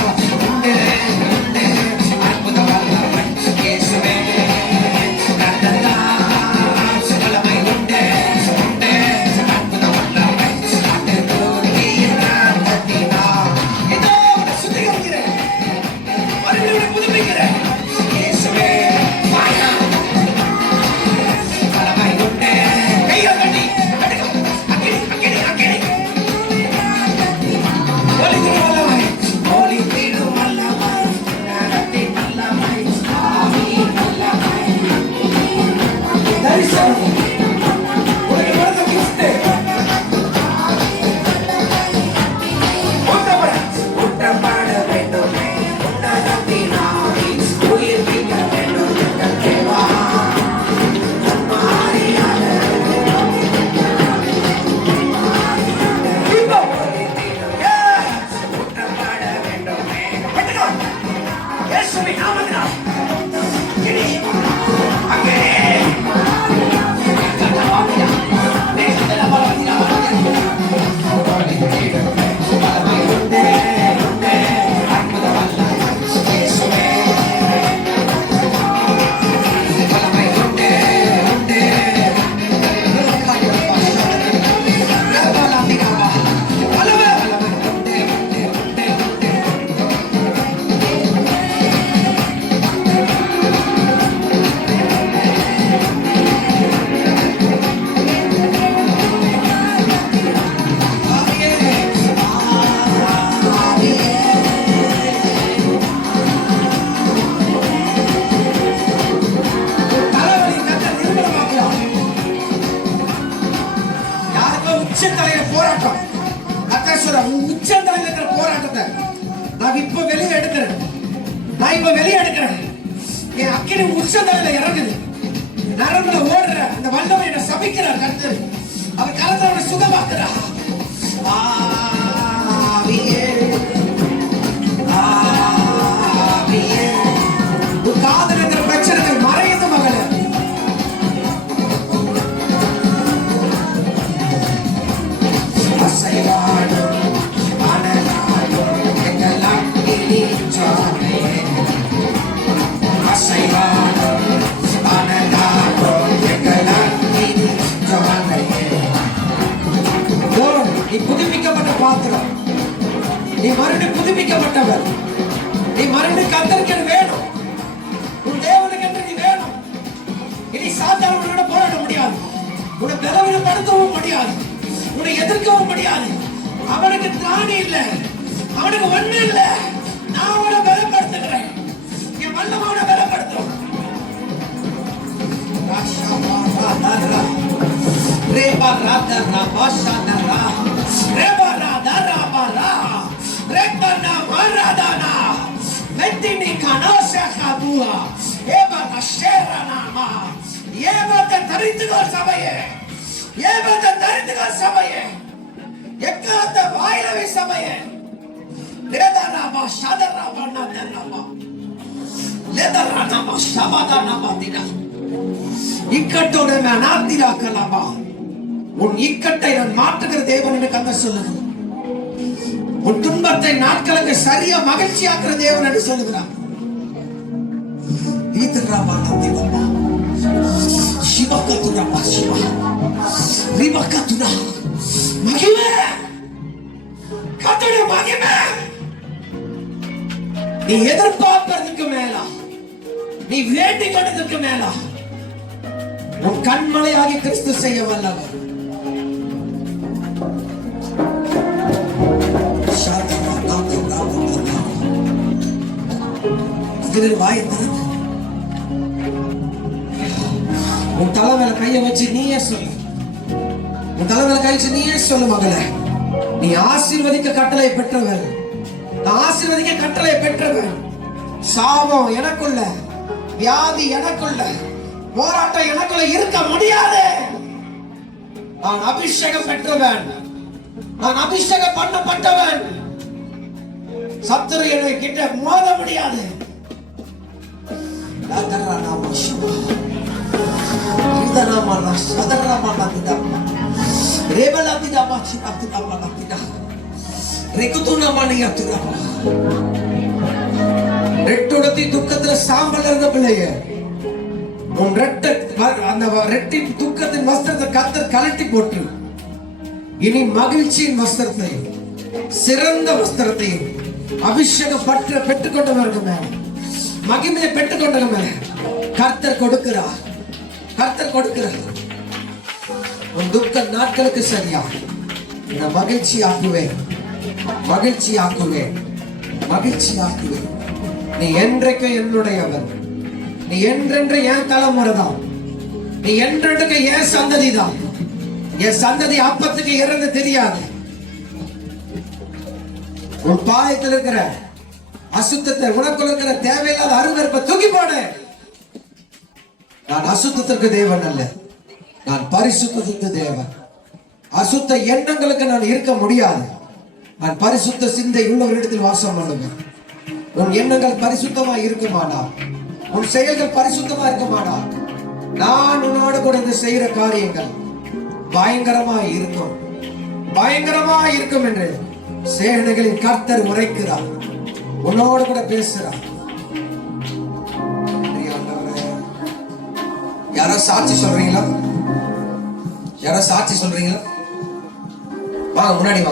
நான் இப்ப வெளியே எடுக்கிறேன். என் அக்கினி உச்சந்தலையில இறங்குது. நரம்புல ஓடுற அந்த வல்லமை என்ன சபிக்கிறார் கர்த்தர். அவர் கலந்தவனை சுகமாக்குறார். ஆவியே ஆவியே உன் காதல் என்கிற பிரச்சனைகள் மறையுது மகளே. அசைவாடும் அனலாடும் எங்கள் அக்கினி ஜுவாலை. அசைவாடும் அனலாடும் எங்கள் அக்கினி ஜுவாலை. நீ புதுப்பிக்கப்பட்ட பாத்திரம். நீ மறுபடியும் புதுப்பிக்கப்பட்டவர். நீ மறுபடியும் கர்த்தருக்கு வேணும். உன் தேவனுக்கு என்று நீ வேணும். இனி சாத்தான் உன்னோட போராட முடியாது. உன்னை பலவீனப்படுத்தவும் முடியாது. உன்னை எதிர்க்கவும் முடியாது. அவனுக்கு திராணி இல்ல, அவனுக்கு ஒண்ணு இல்ல. நான் அவனை பலப்படுத்துகிறேன். என் வல்லமை அவனை பலப்படுத்தும். ரேபா ராதா ராபாஷா நரா ரேபா ராதா ராபாரா ரேபனா வராதானா மெத்தினி கனோஷா காபுவா ஏபா கஷேரனாமா ஏபா தரித்துகோ சபையே ஏபா தரித்துகோ சபையே எக்காத வாயிலவே சபையே லேதராபா ஷாதராபா நதராபா லேதராபா ஷபாதானா பாதினா இக்கட்டோட நாத்திராக்கலாமா, உன் இக்கட்டை நான் மாற்றுகிற தேவன் என்று கத்த சொல்லுகிறார். உன் துன்பத்தை நாட்களுக்கு சரியா மகிழ்ச்சியாக்குற தேவன் என்று சொல்லுகிறார். நீ எதிர்பார்ப்பதற்கு மேலா, நீ வேண்டிக் கொண்டதற்கு மேலா உன் கண்மலையாகி கிறிஸ்து செய்ய வல்லவர். உன் தலை மேல கைய வச்சு நீயே சொல்லு. உன் தலை மேல கை வச்சு நீயே சொல்லு, மகளே, நீ ஆசீர்வதிக்க கட்டளை பெற்றவன். நான் ஆசீர்வதிக்க கட்டளை பெற்றவன். சாபம் எனக்குள்ள, வியாதி எனக்குள்ள, போராட்டம் எனக்குள்ள இருக்க முடியாது. நான் அபிஷேகம் பெற்றவன். நான் அபிஷேகம் பண்ணப்பட்டவன். சத்துரு என்னை கிட்ட மோத முடியாது. ரெட்டுடத்தி துக்கத்துல சாம்பல் இருந்த பிள்ளைய உன் அந்த ரெட்டின் துக்கத்தின் வஸ்திரத்தை கர்த்தர் கழட்டி போட்டு இனி மகிழ்ச்சியின் வஸ்திரத்தையும் சிறந்த வஸ்திரத்தையும் அபிஷேகம் பற்ற பெற்றுக்கொண்டவர்கள் மகிமையை பெற்றுக்கொண்டவங்க கர்த்தர் கொடுக்கிறார். கர்த்தர் கொடுக்கிறார். உன் துக்க நாட்களுக்கு சரியா நான் மகிழ்ச்சி ஆக்குவேன், மகிழ்ச்சி ஆக்குவேன், மகிழ்ச்சி ஆக்குவேன். நீ என்றைக்கு என்னுடையவன். நீ என்றென்று என் தலைமுறை தான். நீ என்றென்றைக்கு என் சந்ததி தான். என் சந்ததி அப்பத்துக்கு இறந்து தெரியாது. உன் பாயத்தில் இருக்கிற அசுத்தத்தை, உனக்குள்ள இருக்கிற தேவையில்லாத அருவருப்பை தூக்கி போடு. நான் அசுத்தத்திற்கு தேவன் அல்ல, நான் பரிசுத்தத்திற்கு தேவன். அசுத்த எண்ணங்களுக்கு நான் இருக்க முடியாது. நான் பரிசுத்த சிந்தை உள்ளவரிடத்தில் வாசம் பண்ணுவேன். உன் எண்ணங்கள் பரிசுத்தமா இருக்குமானா, உன் செயல்கள் பரிசுத்தமா இருக்குமானா, நான் உன்னோடு கூட இந்த செய்யற காரியங்கள் பயங்கரமா இருக்கும், பயங்கரமா இருக்கும் என்று சேனைகளின் கர்த்தர் உரைக்கிறார். உன்னோடு கூட பேசுறார். யாரோ சாட்சி சொல்றீங்களா? யாரோ சாட்சி சொல்றீங்களா? வாங்க முன்னாடி வாங்க.